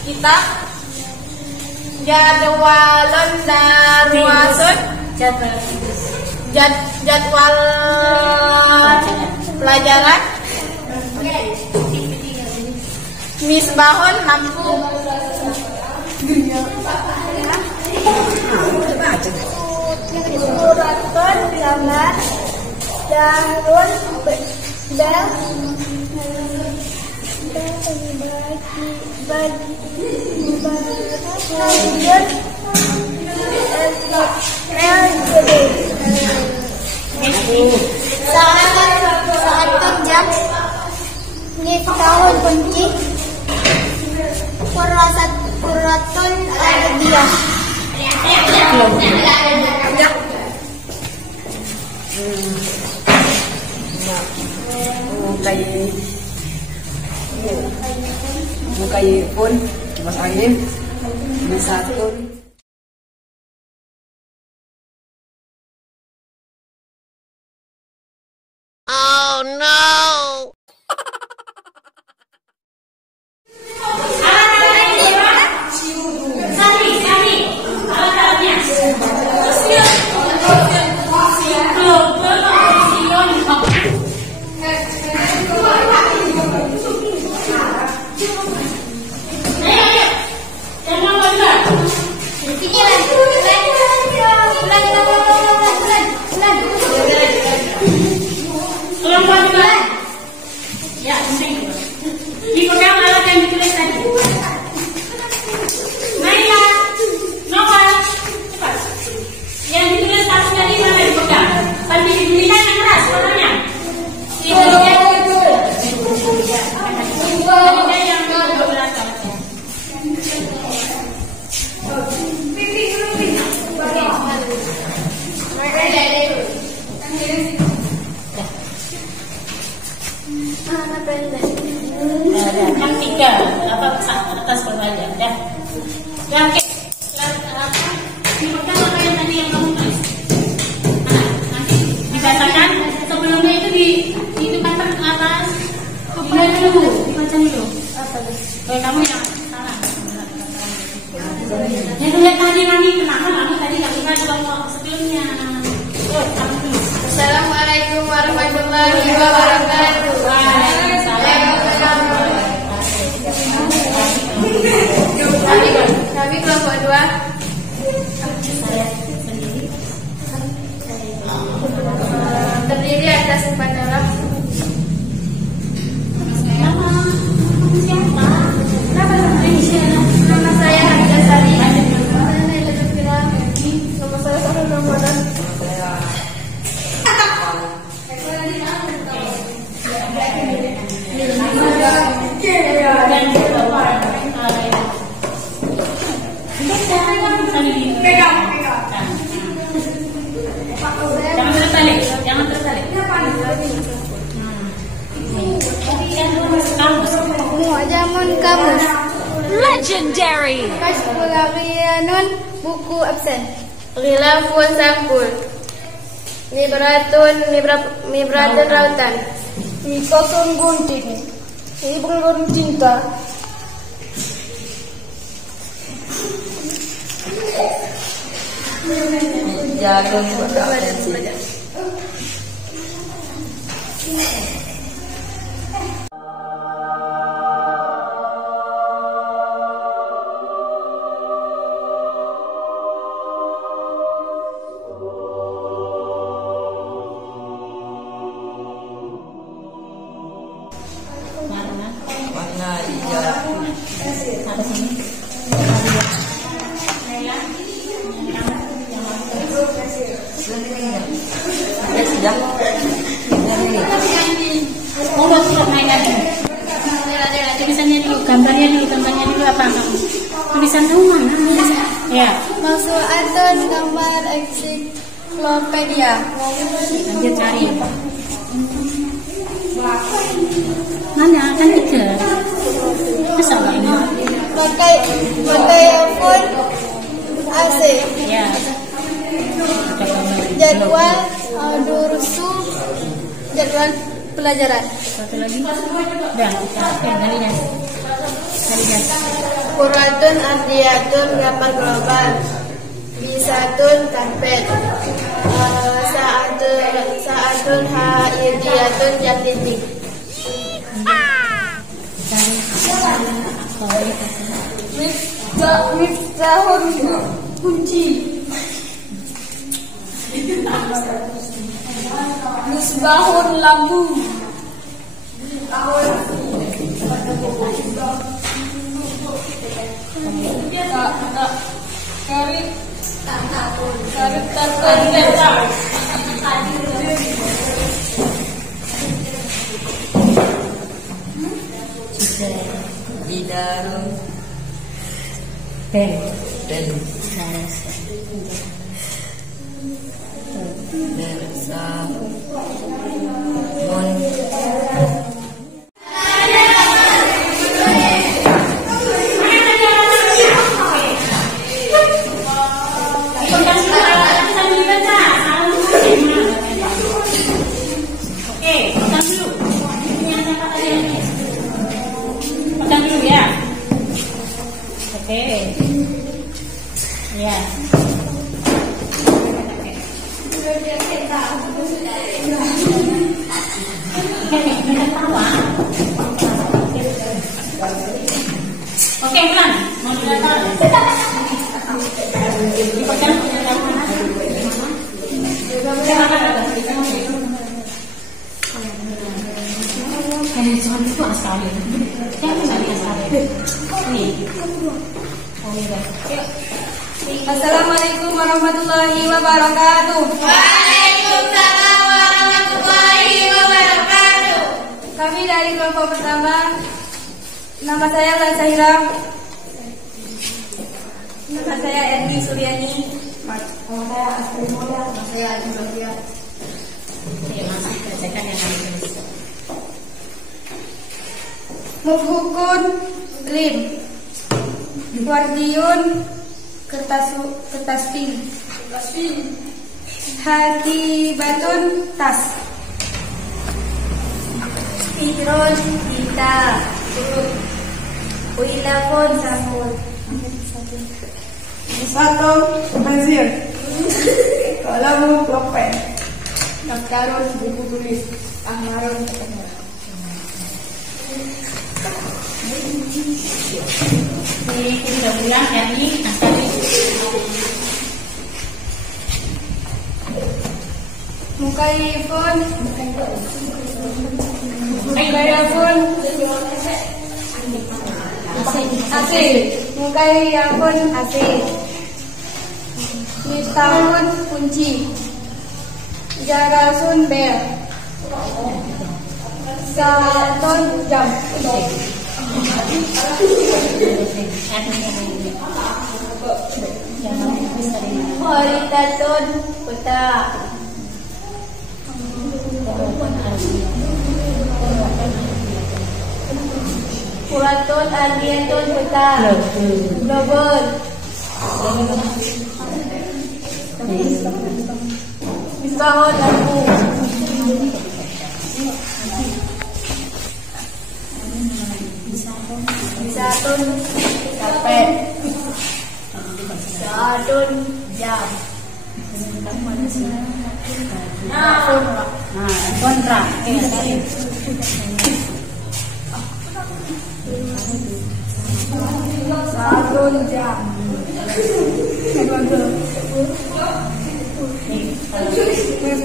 Kita jadwalon darwasun jadwal pelajaran misbahun lampu suraton gambar darun bel saat jam tahun kunci Kuraton Arabia. Mukai pun Mas Angin satu. Oh no. Ya, oke. Ini pertama apa yang tadi yang kamu tulis? Nanti dibacakan. Sebelumnya itu di tempat atas. Dilihat dulu, dibaca dulu. Kamu yang salah. Yang lihat tadi kami kenapa kami tadi nggak buka kelompok sebelumnya. Kamu tulis. Assalamualaikum warahmatullahi wabarakatuh. Kami kelompok 2. Terdiri atas 4 orang. Nama saya Hamida Sari. Nama saya Sarah Ramadan. Jangan terbalik. Mu'jamun kamus. Legendary. Kasbularianun buku absen. Ghilafun sampul. Mibratun rautan. Mikotun gunting. Ibrun cinta. Jarum warna hijau. Apa sini? Sudah. Oh, sudah mainan. Tulisannya dulu, gambarnya dulu apa kamu? Tulisan kamu mana? Ya. Mausu'atun gambar ensiklopedia. Lanjut cari. Mana? Kan 3. Masa nggak ini? Pakai phone AC. Ya. Jadwal durusu, jadwal pelajaran. Satu lagi. Udah. Dari gas. Quratun ardiyatun kapal global. Bisatun karpet. Saatun haidiyatun jam dinding. Miftahun kunci. Misbahun lampu. Karit tarkon. Bidaru. Pen. Bersa. Pegang dulu ya. Oke. Ya. Oke, pelan. Mau diletak. Dipegang. Kamu jangan itu sekali. Jangan sekali. Nih. Oh iya. Assalamualaikum warahmatullahi wabarakatuh. Waalaikumsalam warahmatullahi wabarakatuh. Kami dari kelompok pertama. Nama saya Lansahira. Nama saya Erni Suryani. Nama saya Astri Mulya. Nama saya Adi Bagja. Ya, masih kerjakan yang kami tulis. Mukhukun Lim. Wardiun kertas pink. Hati batun tas. Hidron kita. Uilapon sabun. Satu bazir. Kalamu pulpen. Daftarun buku tulis. Ahmarun ketemu. Ini sudah pulang jadi naskah. Mukaifon asik. Mukaifon asik. Miftahun kunci. Jarasun bel. Saton jam. Horitatun peta. Kuratun aliyatun peta. Global. Misbahun lampu. Bisatun kapet. Saatun jam. Kontrak. Saatun jam.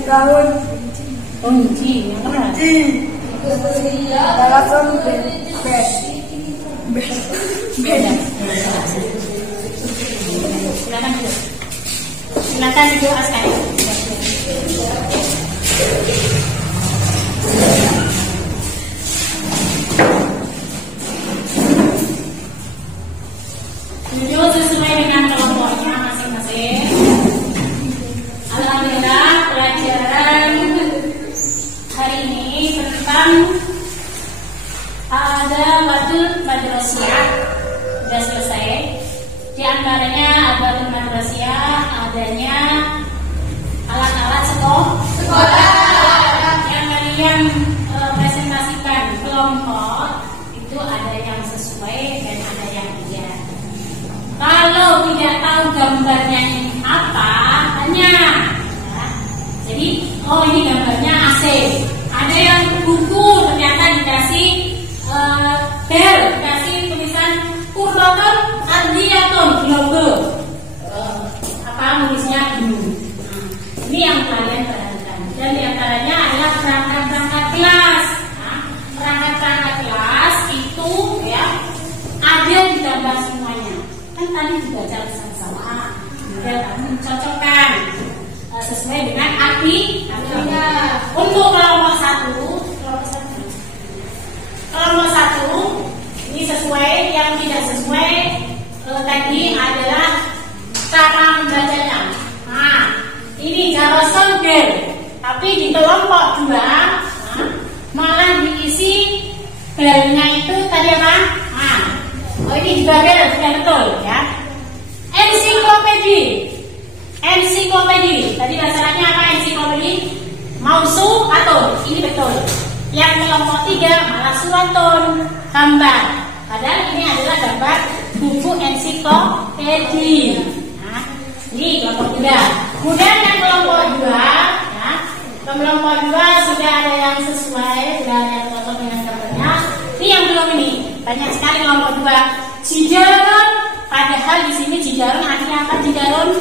Tahun Kunci yang keras. Telepon bed. Silakan berdoa sekali. Duduk sesuai dengan kelompoknya masing-masing. Alhamdulillah pelajaran hari ini tentang ada batul madrasiyah sudah selesai. Di antaranya batul madrasiyah adanya alat-alat sekolah yang kalian presentasikan kelompok itu ada yang sesuai dan ada yang tidak. Kalau tidak tahu gambarnya ini apa, tanya. Ya. Jadi, oh ini gambarnya AC. Ada yang buku ternyata dikasih bel, dikasih tulisan kurlaton ardiaton global. Nulisnya dulu. Ini yang kalian perhatikan. Dan diantaranya adalah perangkat-perangkat kelas. Perangkat-perangkat kelas itu ya ada di gambar semuanya. Kan tadi dibaca bersama-sama. Kemudian kamu cocokkan sesuai dengan artinya. Untuk kelompok satu ini sesuai, yang tidak sesuai tadi adalah cara membacanya. Nah, ini jarasun bel. Tapi di kelompok 2 malah diisi belnya itu tadi apa? Nah, oh ini juga bel, sudah betul ya. Ensiklopedi. Tadi bahasanya apa ensiklopedi? Mausu atau ini betul. Yang kelompok 3 malah suratun, gambar. Padahal ini adalah gambar buku ensiklopedi. Ini kelompok 3. Kemudian yang kelompok 2 ya. Kelompok 2 sudah ada yang sesuai, sudah ada yang cocok dengan gambarnya. Ini yang belum ini. Banyak sekali kelompok 2. Jidaron, padahal di sini jidaron artinya apa? Jidaron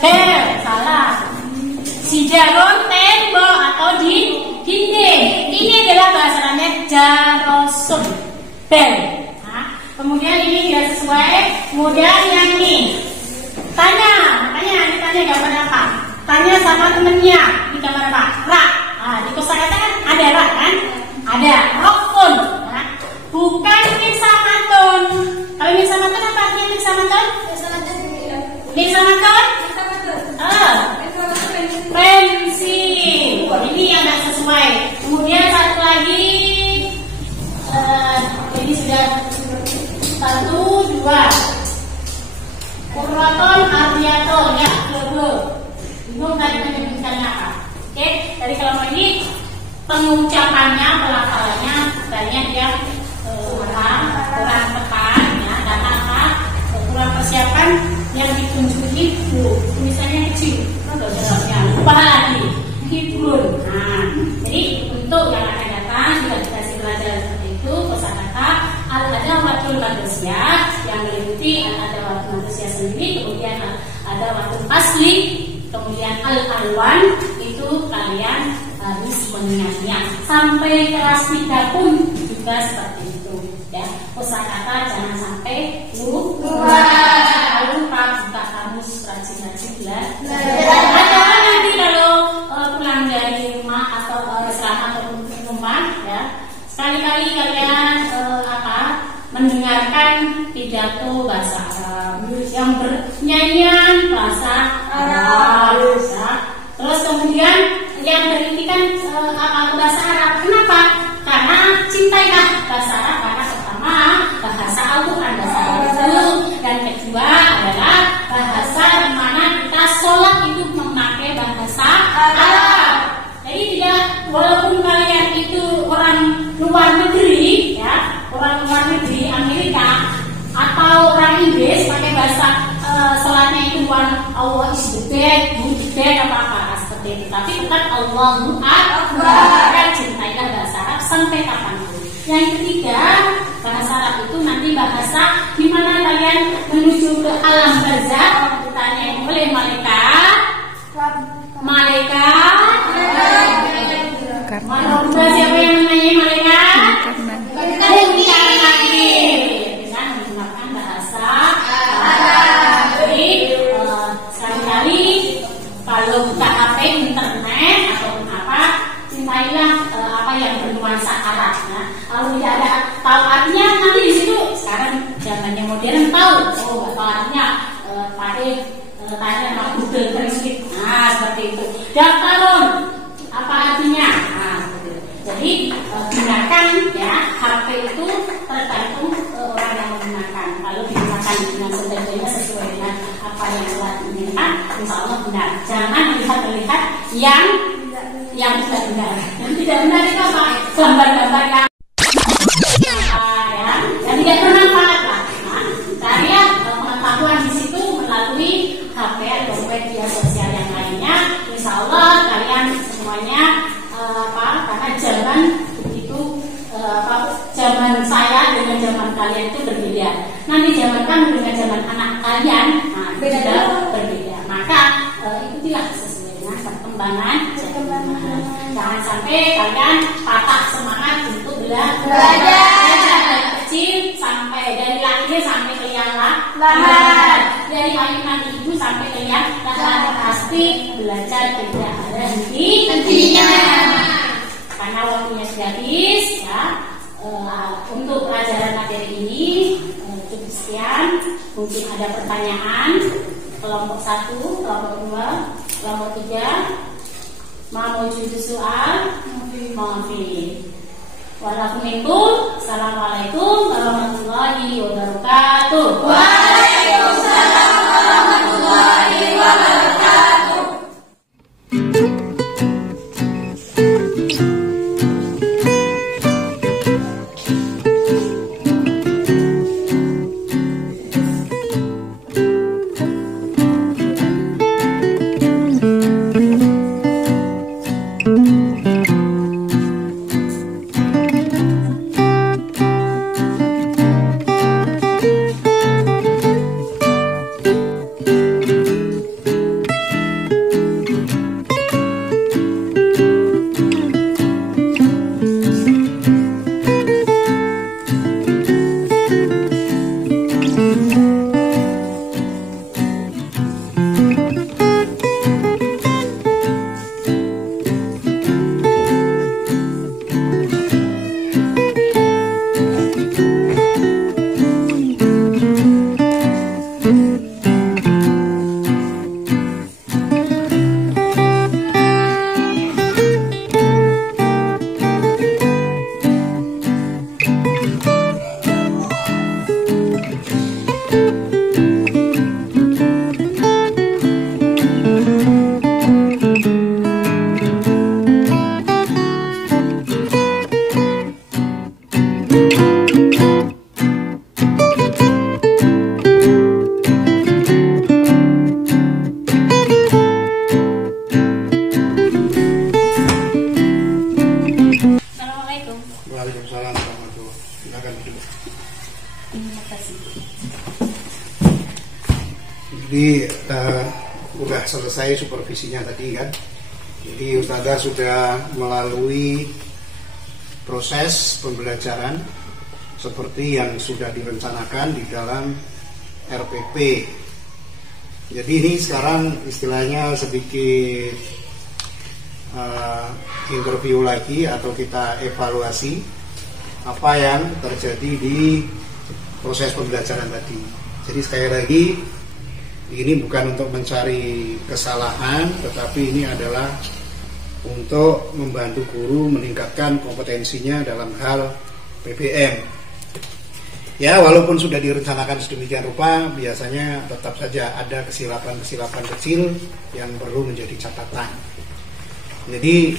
bel, salah. Jidaron tembok atau di dinding. Ini adalah bahasa namanya jarosun bel. Kemudian ini tidak sesuai. Kemudian yang ini tanya gambar apa? Tanya sama temennya, ini gambar apa? Rak. Nah, di kosakata kan ada rak kan? Ada. Rokun. Nah, bukan miksamatun. Kalau miksamatun apa artinya miksamatun? Miksamatun? Pensil. Ini yang tidak sesuai. Kemudian satu lagi, ini sudah 1, 2. Dari kelompok ini pengucapannya, pelafalannya banyak yang kurang tepat ya, karena apa? Kurang persiapan yang ditunjuki tulisannya kecil, lupa lagi hibur. Nah, jadi untuk yang akan datang juga dikasih pelajaran seperti itu, kosakata ada waktu manusia yang meliputi ada waktu manusia sendiri, kemudian ada waktu asli, kemudian al-alwan itu kalian harus mengingatnya sampai kelas 3 pun juga seperti itu ya. Kosakata jangan sampai lupa buka kamus, rajin-rajin belajar. Ada nanti kalau pulang dari rumah atau selama atau rumah ya, sekali-kali kalian mendengarkan pidato bahasa Arab yang bernyanyian bahasa Arab ya. Terus kemudian yang beritikan bahasa Arab. Kenapa? Karena cintailah bahasa Arab, karena pertama bahasa Al-Quran, bahasa Arab itu, dan kedua adalah bahasa di mana kita sholat itu memakai bahasa Arab. Jadi tidak, walaupun kalian itu orang luar negeri ya, orang luar negeri Amerika atau orang Inggris pakai bahasa sholatnya itu bukan Allah is the best, apa-apa seperti itu, tapi tetap Allahu Akbar, cintailah bahasa Arab sampai kapanpun. Yang ketiga, bahasa Arab itu nanti bahasa di mana kalian menuju ke alam barzakh ditanya oleh malaikat. Siapa yang menanyai malaikat? Mungkar Nakir dengan menggunakan bahasa Arab. Jadi sekali-kali kalau buka HP internet ataupun apa, cintailah apa yang bernuansa Arab. Nah, kalau tidak ada tahu artinya, nanti di situ sekarang zamannya modern tahu. Oh, nggak tahu artinya, pakai tanya sama Google Translate. Nah, seperti itu. Daftarun, apa artinya? Nah, seperti itu. Jadi gunakan ya, HP itu tergantung orang yang menggunakan. Kalau digunakan dengan sebaiknya sesuai dengan apa yang telah diinginkan, insya Allah benar. Jangan melihat yang tidak benar. Yang tidak benar itu apa? Gambar-gambar yang tidak bermanfaat lah. Nah, kalian pengetahuan di situ melalui HP atau media sosial yang lainnya. Insya Allah kalian semuanya karena zaman begitu zaman saya dengan zaman kalian itu berbeda. Nanti zaman kamu dengan zaman anak kalian juga berbeda. Maka ikutilah sesuai dengan perkembangan. Jangan sampai kalian patah semangat untuk belajar dari kecil sampai dari lahir sampai kalian dari ayunan ibu sampai kalian pasti belajar tidak ada hentinya. Karena waktunya sudah habis ya. Untuk pelajaran materi ini cukup sekian. Mungkin ada pertanyaan. Kelompok 1, kelompok 2, kelompok 3. Mau wujud soal? Maafin. Waalaikumsalam. Assalamualaikum warahmatullahi wabarakatuh. Waalaikumsalam warahmatullahi wabarakatuh. Jadi udah selesai supervisinya tadi kan. Jadi Ustazah sudah melalui proses pembelajaran seperti yang sudah direncanakan di dalam RPP. Jadi ini sekarang istilahnya sedikit interview lagi atau kita evaluasi apa yang terjadi di proses pembelajaran tadi. Jadi sekali lagi ini bukan untuk mencari kesalahan, tetapi ini adalah untuk membantu guru meningkatkan kompetensinya dalam hal PBM. Ya, walaupun sudah direncanakan sedemikian rupa, biasanya tetap saja ada kesilapan-kesilapan kecil yang perlu menjadi catatan. Jadi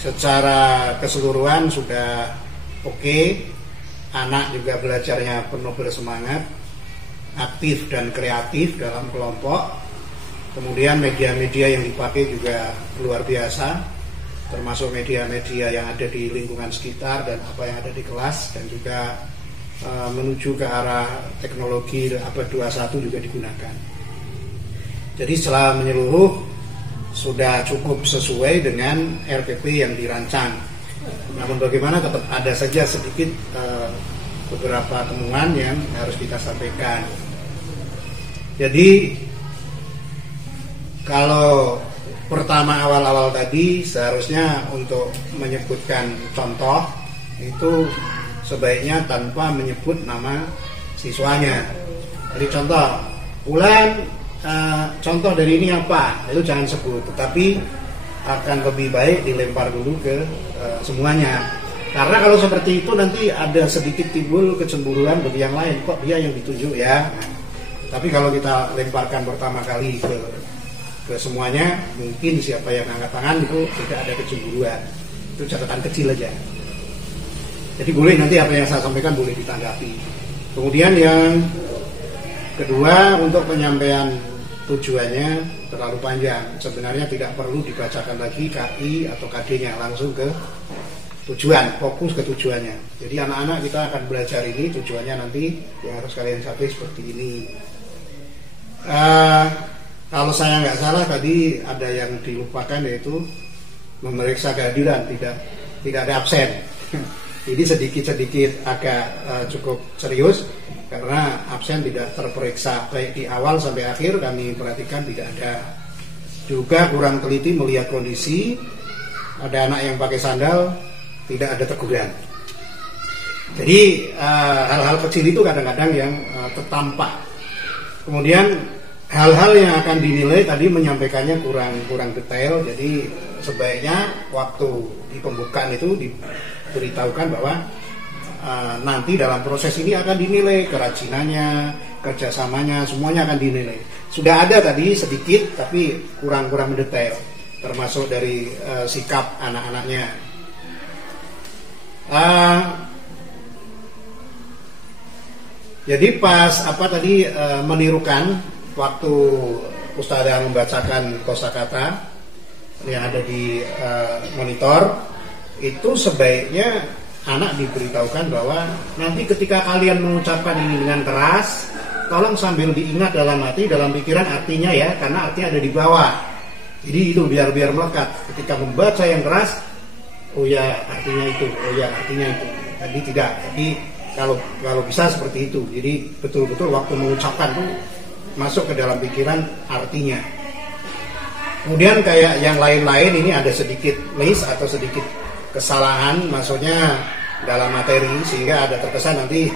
secara keseluruhan sudah oke, anak juga belajarnya penuh bersemangat, aktif dan kreatif dalam kelompok. Kemudian media-media yang dipakai juga luar biasa, termasuk media-media yang ada di lingkungan sekitar dan apa yang ada di kelas, dan juga menuju ke arah teknologi abad 21 juga digunakan. Jadi setelah menyeluruh sudah cukup sesuai dengan RPP yang dirancang. Namun bagaimana tetap ada saja sedikit beberapa temuan yang harus kita sampaikan. Jadi kalau pertama awal-awal tadi seharusnya untuk menyebutkan contoh itu sebaiknya tanpa menyebut nama siswanya. Jadi contoh, Ulan, contoh dari ini apa? Itu jangan sebut, tetapi akan lebih baik dilempar dulu ke semuanya. Karena kalau seperti itu nanti ada sedikit timbul kecemburuan bagi yang lain, kok dia yang ditunjuk ya. Tapi kalau kita lemparkan pertama kali ke semuanya, mungkin siapa yang angkat tangan itu tidak ada kecemburuan. Itu catatan kecil aja. Jadi boleh nanti apa yang saya sampaikan boleh ditanggapi. Kemudian yang kedua, untuk penyampaian tujuannya terlalu panjang. Sebenarnya tidak perlu dibacakan lagi KI atau KD-nya, langsung ke tujuan, fokus ke tujuannya. Jadi anak-anak kita akan belajar ini, tujuannya nanti yang harus kalian capai seperti ini. Kalau saya nggak salah tadi ada yang dilupakan, yaitu memeriksa kehadiran, tidak ada absen. Jadi sedikit-sedikit agak cukup serius karena absen tidak terperiksa baik di awal sampai akhir, kami perhatikan tidak ada. Juga kurang teliti melihat kondisi, ada anak yang pakai sandal, tidak ada teguran. Jadi hal-hal kecil itu kadang-kadang yang tertampak. Kemudian hal-hal yang akan dinilai tadi menyampaikannya kurang detail. Jadi sebaiknya waktu di pembukaan itu diberitahukan bahwa nanti dalam proses ini akan dinilai kerajinannya, kerjasamanya, semuanya akan dinilai. Sudah ada tadi sedikit, tapi kurang mendetail, termasuk dari sikap anak-anaknya. Jadi pas menirukan waktu Ustazah membacakan kosakata yang ada di monitor, itu sebaiknya anak diberitahukan bahwa nanti ketika kalian mengucapkan ini dengan keras, tolong sambil diingat dalam hati, dalam pikiran artinya ya, karena artinya ada di bawah. Jadi itu biar melekat. Ketika membaca yang keras, oh ya artinya itu, oh ya artinya itu. Jadi tidak. Tapi kalau bisa seperti itu. Jadi betul-betul waktu mengucapkan itu masuk ke dalam pikiran artinya. Kemudian kayak yang lain-lain ini ada sedikit miss atau sedikit kesalahan, maksudnya dalam materi, sehingga ada terkesan nanti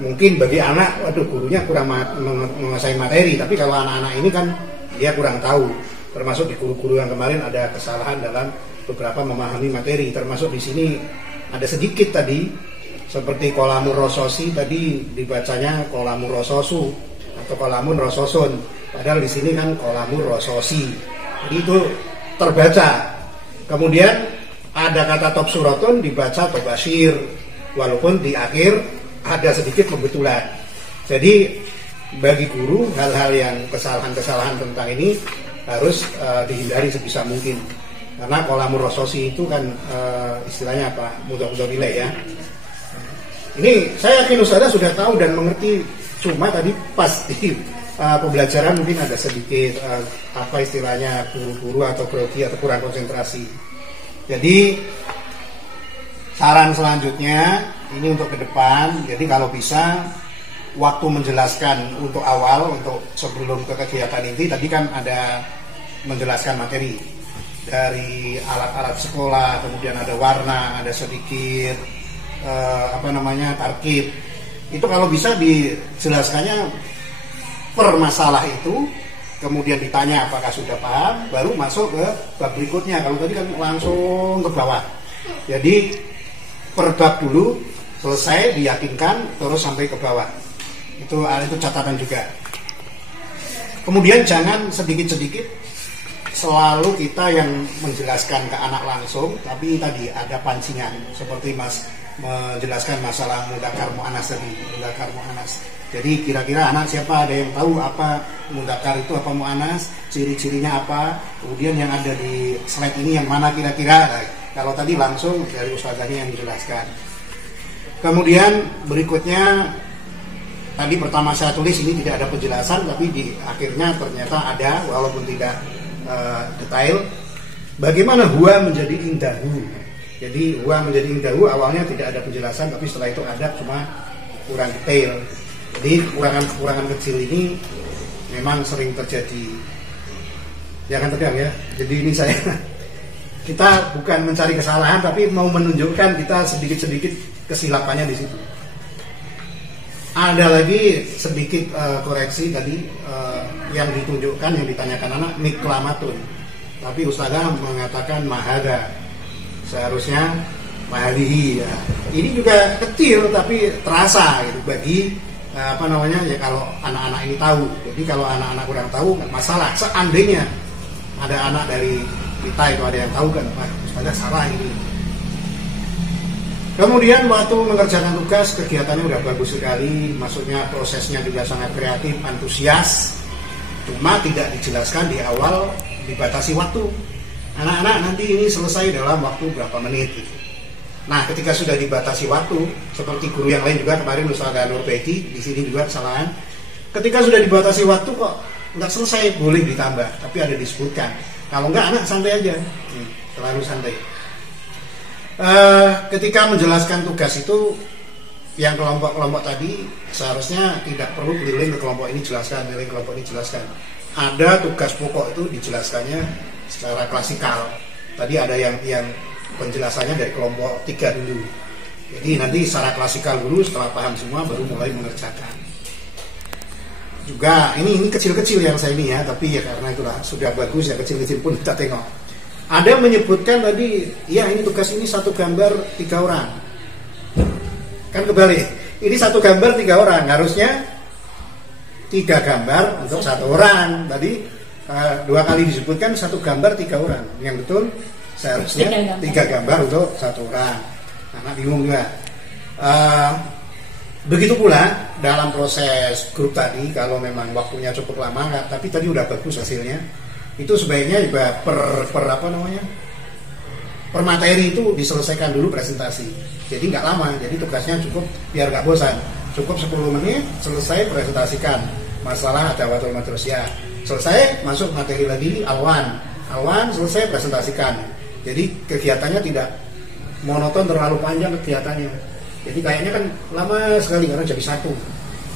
mungkin bagi anak, waduh gurunya kurang menguasai materi. Tapi kalau anak-anak ini kan dia kurang tahu. Termasuk di guru-guru yang kemarin ada kesalahan dalam beberapa memahami materi. Termasuk di sini ada sedikit tadi, seperti kolamur rososi tadi dibacanya kolamur rososu atau kolamun rososun. Padahal di sini kan kolamur rososi. Jadi itu terbaca. Kemudian ada kata top suratun dibaca tobasir, walaupun di akhir ada sedikit pembetulan. Jadi bagi guru hal-hal yang kesalahan-kesalahan tentang ini harus dihindari sebisa mungkin. Karena kolamur rososi itu kan istilahnya apa? Mudah-mudah nilai ya. Ini saya yakin Ustazah sudah tahu dan mengerti, cuma tadi pas di pembelajaran mungkin ada sedikit apa istilahnya buru-buru atau grogi atau kurang konsentrasi. Jadi saran selanjutnya ini untuk ke depan. Jadi kalau bisa waktu menjelaskan untuk awal, untuk sebelum ke kegiatan inti tadi kan ada menjelaskan materi dari alat-alat sekolah, kemudian ada warna, ada sedikit tarkib. Itu kalau bisa dijelaskannya per masalah itu, kemudian ditanya apakah sudah paham, baru masuk ke bab berikutnya. Kalau tadi kan langsung ke bawah. Jadi per bab dulu selesai, diyakinkan, terus sampai ke bawah. Itu catatan juga. Kemudian jangan sedikit-sedikit selalu kita yang menjelaskan ke anak langsung, tapi tadi ada pancingan seperti Mas menjelaskan masalah mudzakkar muannats tadi, mudzakkar muannats. Jadi kira-kira anak siapa, ada yang tahu apa mudzakkar itu, apa muannats, ciri-cirinya apa, kemudian yang ada di slide ini yang mana kira-kira. Nah, kalau tadi langsung dari ustazahnya yang dijelaskan. Kemudian berikutnya tadi pertama saya tulis ini tidak ada penjelasan, tapi di akhirnya ternyata ada walaupun tidak detail. Bagaimana huwa menjadi indahu. Jadi huwa menjadi indahu awalnya tidak ada penjelasan, tapi setelah itu ada, cuma kurang detail. Jadi kekurangan kecil ini memang sering terjadi. Jangan tegang ya. Jadi ini kita bukan mencari kesalahan, tapi mau menunjukkan kita sedikit-sedikit kesilapannya di situ. Ada lagi sedikit koreksi tadi yang ditunjukkan, yang ditanyakan anak miklamatun, tapi ustazah mengatakan mahada, seharusnya mahalihi ya. Ini juga kecil tapi terasa gitu bagi ya kalau anak-anak ini tahu. Jadi kalau anak-anak kurang tahu nggak masalah. Seandainya ada anak dari kita itu ada yang tahu kan, ustazah salah ini. Kemudian waktu mengerjakan tugas, kegiatannya udah bagus sekali, maksudnya prosesnya juga sangat kreatif, antusias. Cuma tidak dijelaskan di awal, dibatasi waktu. Anak-anak nanti ini selesai dalam waktu berapa menit gitu. Nah, ketika sudah dibatasi waktu, seperti guru yang lain juga kemarin Ustazah Nurbaiti, di sini juga kesalahan. Ketika sudah dibatasi waktu kok nggak selesai, boleh ditambah, tapi ada disebutkan. Kalau nggak, anak santai aja, terlalu santai. Ketika menjelaskan tugas itu yang kelompok-kelompok tadi seharusnya tidak perlu keliling ke kelompok ini jelaskan, keliling ke kelompok ini jelaskan. Ada tugas pokok itu dijelaskannya secara klasikal. Tadi ada yang penjelasannya dari kelompok 3 dulu. Jadi nanti secara klasikal dulu, setelah paham semua baru mulai mengerjakan. Juga ini kecil-kecil yang saya ini ya, tapi ya karena itulah sudah bagus ya, kecil-kecil pun kita tengok. Ada menyebutkan tadi, ya ini tugas ini 1 gambar 3 orang. Kan kebalik. Ini 1 gambar 3 orang. Harusnya 3 gambar untuk 1 orang. Tadi 2 kali disebutkan 1 gambar 3 orang. Yang betul seharusnya 3 gambar untuk 1 orang. Anak bingung juga. Begitu pula dalam proses grup tadi, kalau memang waktunya cukup lama, tapi tadi udah bagus hasilnya. Itu sebaiknya juga per materi itu diselesaikan dulu presentasi. Jadi nggak lama, jadi tugasnya cukup biar nggak bosan. Cukup 10 menit selesai presentasikan masalah adawatul madrasah. Selesai masuk materi lagi alwan selesai presentasikan. Jadi kegiatannya tidak monoton terlalu panjang kegiatannya. Jadi kayaknya kan lama sekali karena jadi 1.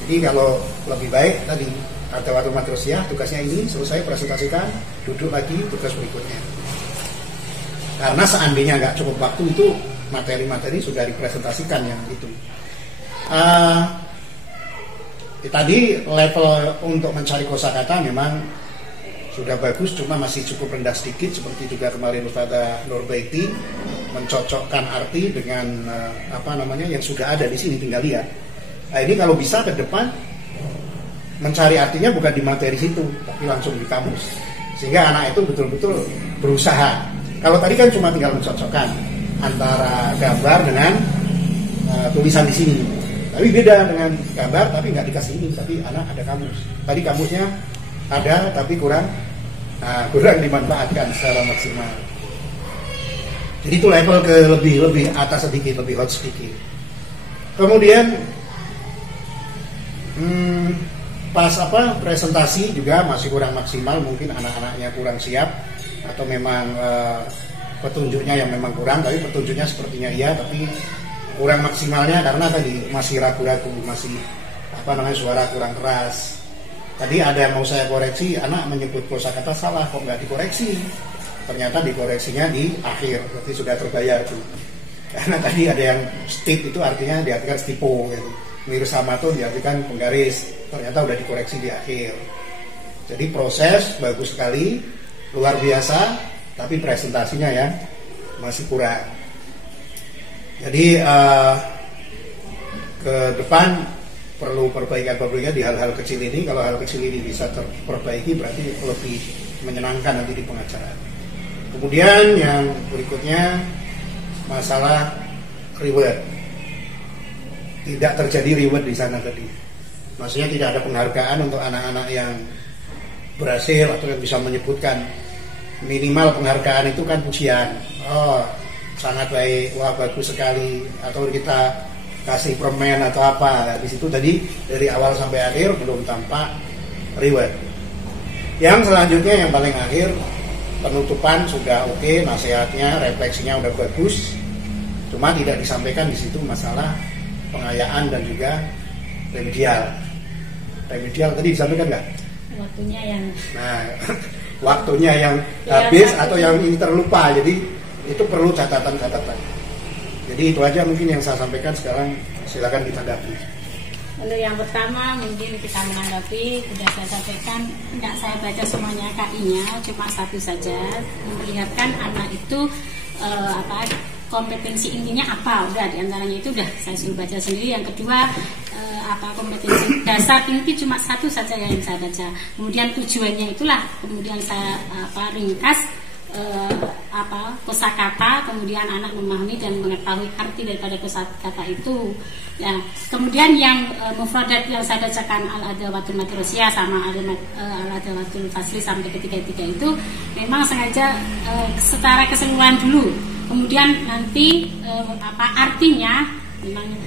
Jadi kalau lebih baik tadi adawatul madrasah tugasnya ini selesai presentasikan, duduk lagi tugas berikutnya. Karena seandainya nggak cukup waktu itu materi-materi sudah dipresentasikan yang itu. Tadi level untuk mencari kosakata memang sudah bagus, cuma masih cukup rendah sedikit. Seperti juga kemarin Ustazah Nurbaiti mencocokkan arti dengan yang sudah ada di sini, tinggal lihat. Nah, ini kalau bisa ke depan mencari artinya bukan di materi situ, tapi langsung di kamus, sehingga anak itu betul-betul berusaha. Kalau tadi kan cuma tinggal mencocokkan antara gambar dengan tulisan di sini, tapi beda dengan gambar tapi nggak dikasih ini, tapi anak ada kamus. Tadi kamusnya ada tapi kurang dimanfaatkan secara maksimal. Jadi itu level ke lebih atas sedikit, lebih hot sedikit. Kemudian pas presentasi juga masih kurang maksimal, mungkin anak-anaknya kurang siap atau memang petunjuknya yang memang kurang, tapi petunjuknya sepertinya iya, tapi kurang maksimalnya karena tadi masih ragu-ragu, masih suara kurang keras. Tadi ada yang mau saya koreksi, anak menyebut kosakata salah, kok nggak dikoreksi? Ternyata dikoreksinya di akhir, berarti sudah terbayar tuh. Karena tadi ada yang stip itu artinya diartikan stipo gitu. Mirsamato diartikan penggaris, ternyata udah dikoreksi di akhir. Jadi proses bagus sekali, luar biasa, tapi presentasinya ya masih kurang. Jadi ke depan perlu perbaikan di hal-hal kecil ini. Kalau hal kecil ini bisa terperbaiki, berarti lebih menyenangkan nanti di pengacaraan. Kemudian yang berikutnya masalah reward. Tidak terjadi reward di sana tadi. Maksudnya tidak ada penghargaan untuk anak-anak yang berhasil atau yang bisa menyebutkan. Minimal penghargaan itu kan pujian. Oh, sangat baik, wah bagus sekali. Atau kita kasih permen atau apa. Nah, di situ tadi dari awal sampai akhir belum tampak reward. Yang selanjutnya yang paling akhir, penutupan sudah oke, nasihatnya, refleksinya udah bagus. Cuma tidak disampaikan di situ masalah pengayaan dan juga remedial. Remedial tadi disampaikan nggak? Waktunya yang waktunya yang habis atau yang ini terlupa. Jadi itu perlu catatan-catatan. Jadi itu aja mungkin yang saya sampaikan. Sekarang silakan ditanggapi. Untuk yang pertama mungkin kita menanggapi, sudah saya sampaikan, tidak saya baca semuanya KI-nya, cuma satu saja, memperlihatkan anak itu kompetensi intinya apa, udah diantaranya itu udah saya suruh baca sendiri. Yang kedua kompetensi dasar inti cuma satu saja yang saya baca. Kemudian tujuannya itulah kemudian saya ringkas kosakata, kemudian anak memahami dan mengetahui arti daripada kosakata itu. Ya, kemudian yang mufradat yang saya bacakan al-adawatul madrasiyah sama al-adawatul fasli sampai ketiga-tiga itu memang sengaja secara keseluruhan dulu. Kemudian nanti artinya memang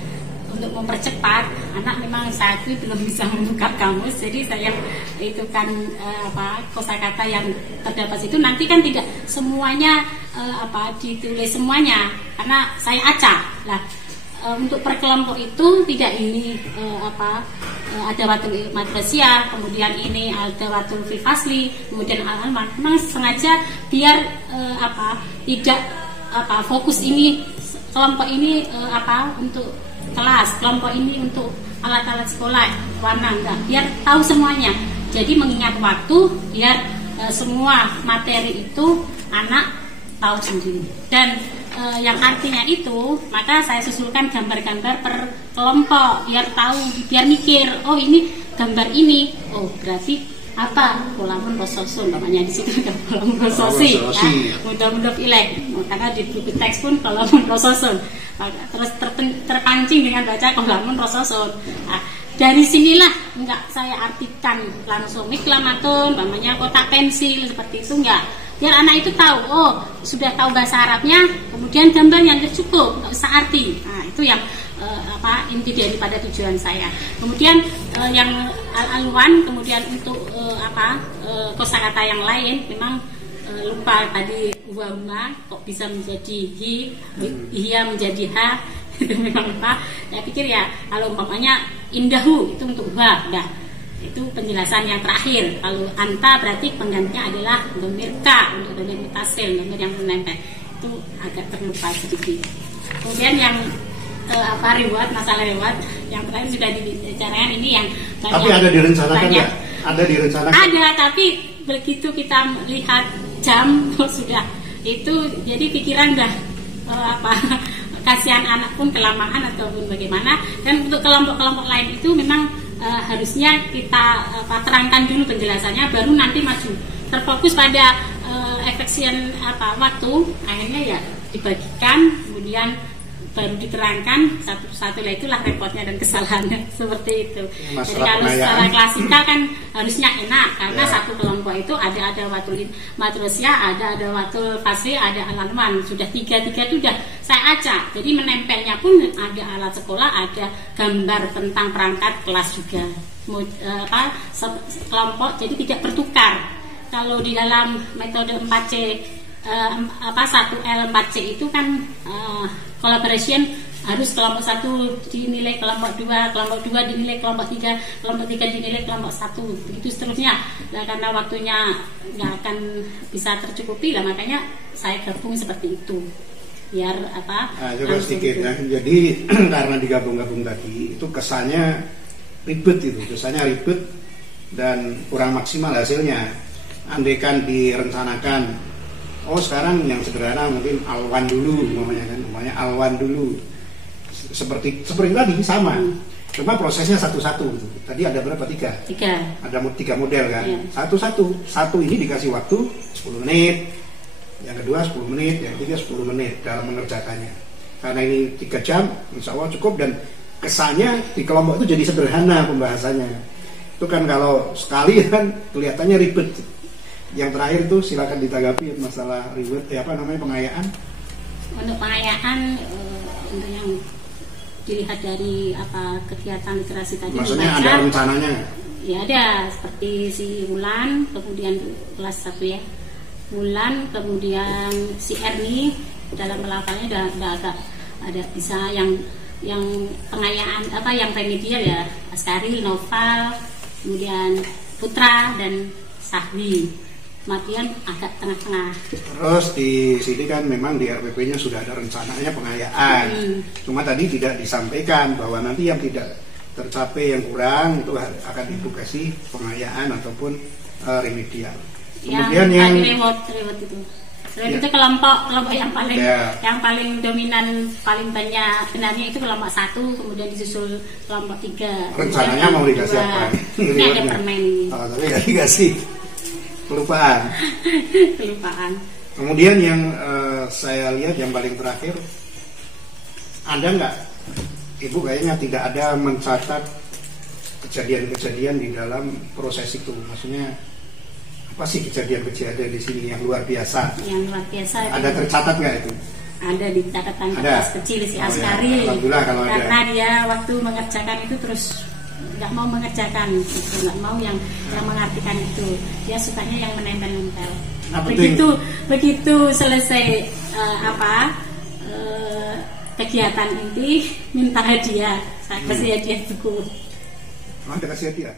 untuk mempercepat, anak memang saat itu belum bisa membuka kamus, jadi saya itu kan kosakata yang terdapat itu nanti kan tidak semuanya ditulis semuanya karena saya acak lah. Untuk per kelompok itu tidak ini adawatul madrasiyah, kemudian ini adawatul fasli, kemudian al-alman. Memang sengaja biar tidak fokus ini kelompok ini untuk kelas, kelompok ini untuk alat-alat sekolah, warna enggak, biar tahu semuanya. Jadi mengingat waktu biar semua materi itu anak tahu sendiri. Dan yang artinya itu, maka saya susulkan gambar-gambar per kelompok biar tahu, biar mikir, oh ini gambar ini, oh berarti kolamun rososun, namanya di situ ada kolamun rososi, mudah-mudah pilih, karena di buku teks pun kolamun rososun, terus terpancing dengan baca kolamun rososun. Nah, dari sinilah enggak saya artikan langsung miklamatun, namanya kotak pensil seperti itu enggak. Biar anak itu tahu, oh sudah tahu bahasa Arabnya, kemudian gambarnya cukup, nggak usah arti. Nah itu yang inti daripada tujuan saya. Kemudian yang al-alwan, kemudian untuk kosakata yang lain, memang lupa tadi wama kok bisa menjadi hiya menjadi ha, itu memang lupa. Saya pikir ya kalau umpamanya indahu itu untuk wa, dah. Itu penjelasan yang terakhir. Kalau anta berarti penggantinya adalah domir ka untuk domir mutasil, domir yang menempel. Itu agak terlupa sedikit. Kemudian yang masalah reward yang terakhir sudah dibicarakan ini yang banyak. Tapi ada direncanakan ya? Ada direncanakan. Ada, tapi begitu kita lihat jam sudah itu jadi pikiran udah kasihan anak pun kelamaan ataupun bagaimana. Dan untuk kelompok-kelompok lain itu memang harusnya kita terangkan dulu penjelasannya, baru nanti maju. Terfokus pada efisien waktu, akhirnya ya dibagikan, kemudian baru diterangkan satu-satu. Itulah repotnya dan kesalahannya seperti itu. Jadi kalau secara klasikal kan harusnya enak karena satu kelompok itu ada watul madrasiyah, ada watul fasli, ada al-alman. Sudah tiga-tiga itu sudah saya acak. Jadi menempelnya pun ada alat sekolah, ada gambar tentang perangkat kelas juga. kelompok, jadi tidak bertukar. Kalau di dalam metode 4C 1L 4C itu kan collaboration harus kelompok 1 dinilai kelompok 2, kelompok 2 dinilai kelompok 3, kelompok 3 dinilai kelompok 1, begitu seterusnya. Nah, karena waktunya nggak akan bisa tercukupi lah, makanya saya gabung seperti itu biar coba sedikit ya. Jadi karena digabung-gabung tadi itu kesannya ribet, dan kurang maksimal hasilnya. Andaikan direncanakan, sekarang yang sederhana mungkin alwan dulu, umpamanya alwan dulu, seperti tadi sama, cuma prosesnya satu-satu gitu. Tadi ada berapa? Tiga. Ada 3 model kan, satu ini dikasih waktu 10 menit, yang kedua 10 menit, yang ketiga 10 menit dalam mengerjakannya. Karena ini 3 jam, insya Allah cukup, dan kesannya di kelompok itu jadi sederhana pembahasannya. Itu kan kalau sekali kan kelihatannya ribet. Yang terakhir itu silakan ditanggapi masalah ribet, pengayaan. Untuk pengayaan, untuk yang dilihat dari kegiatan literasi tadi. Maksudnya ada rencananya? Ya ada, seperti si Wulan, kemudian kelas 1 ya. Wulan, kemudian si Erni dalam melafalnya agak ada bisa yang pengayaan yang remedial ya, Askari, Noval, kemudian Putra dan Sahwi. Kematian agak tengah-tengah. Terus di sini kan memang di RPP-nya sudah ada rencananya pengayaan. Cuma tadi tidak disampaikan bahwa nanti yang tidak tercapai, yang kurang itu akan dibukasi pengayaan ataupun remedial. Kemudian yang lewat itu. Selain itu kelompok yang paling dominan, paling banyak benarnya itu kelompok 1, kemudian disusul kelompok 3. Rencananya mau dikasih apa? Ini ada permen ini. Tapi nggak dikasih. Kelupaan. Kemudian yang saya lihat yang paling terakhir, ada nggak, Ibu kayaknya tidak ada mencatat kejadian-kejadian di dalam proses itu. Maksudnya apa sih kejadian-kejadian di sini yang luar biasa? Yang luar biasa. Ada tercatat nggak itu? Ada di catatan kertas kecil si Askari. Alhamdulillah kalau karena ada. Dia waktu mengerjakan itu terus nggak mau mengerjakan, nggak mau yang mengartikan itu. Dia sukanya yang menempel-nempel. Begitu selesai kegiatan inti, minta hadiah. Saya kasih hadiah buku. Ada kasih hadiah.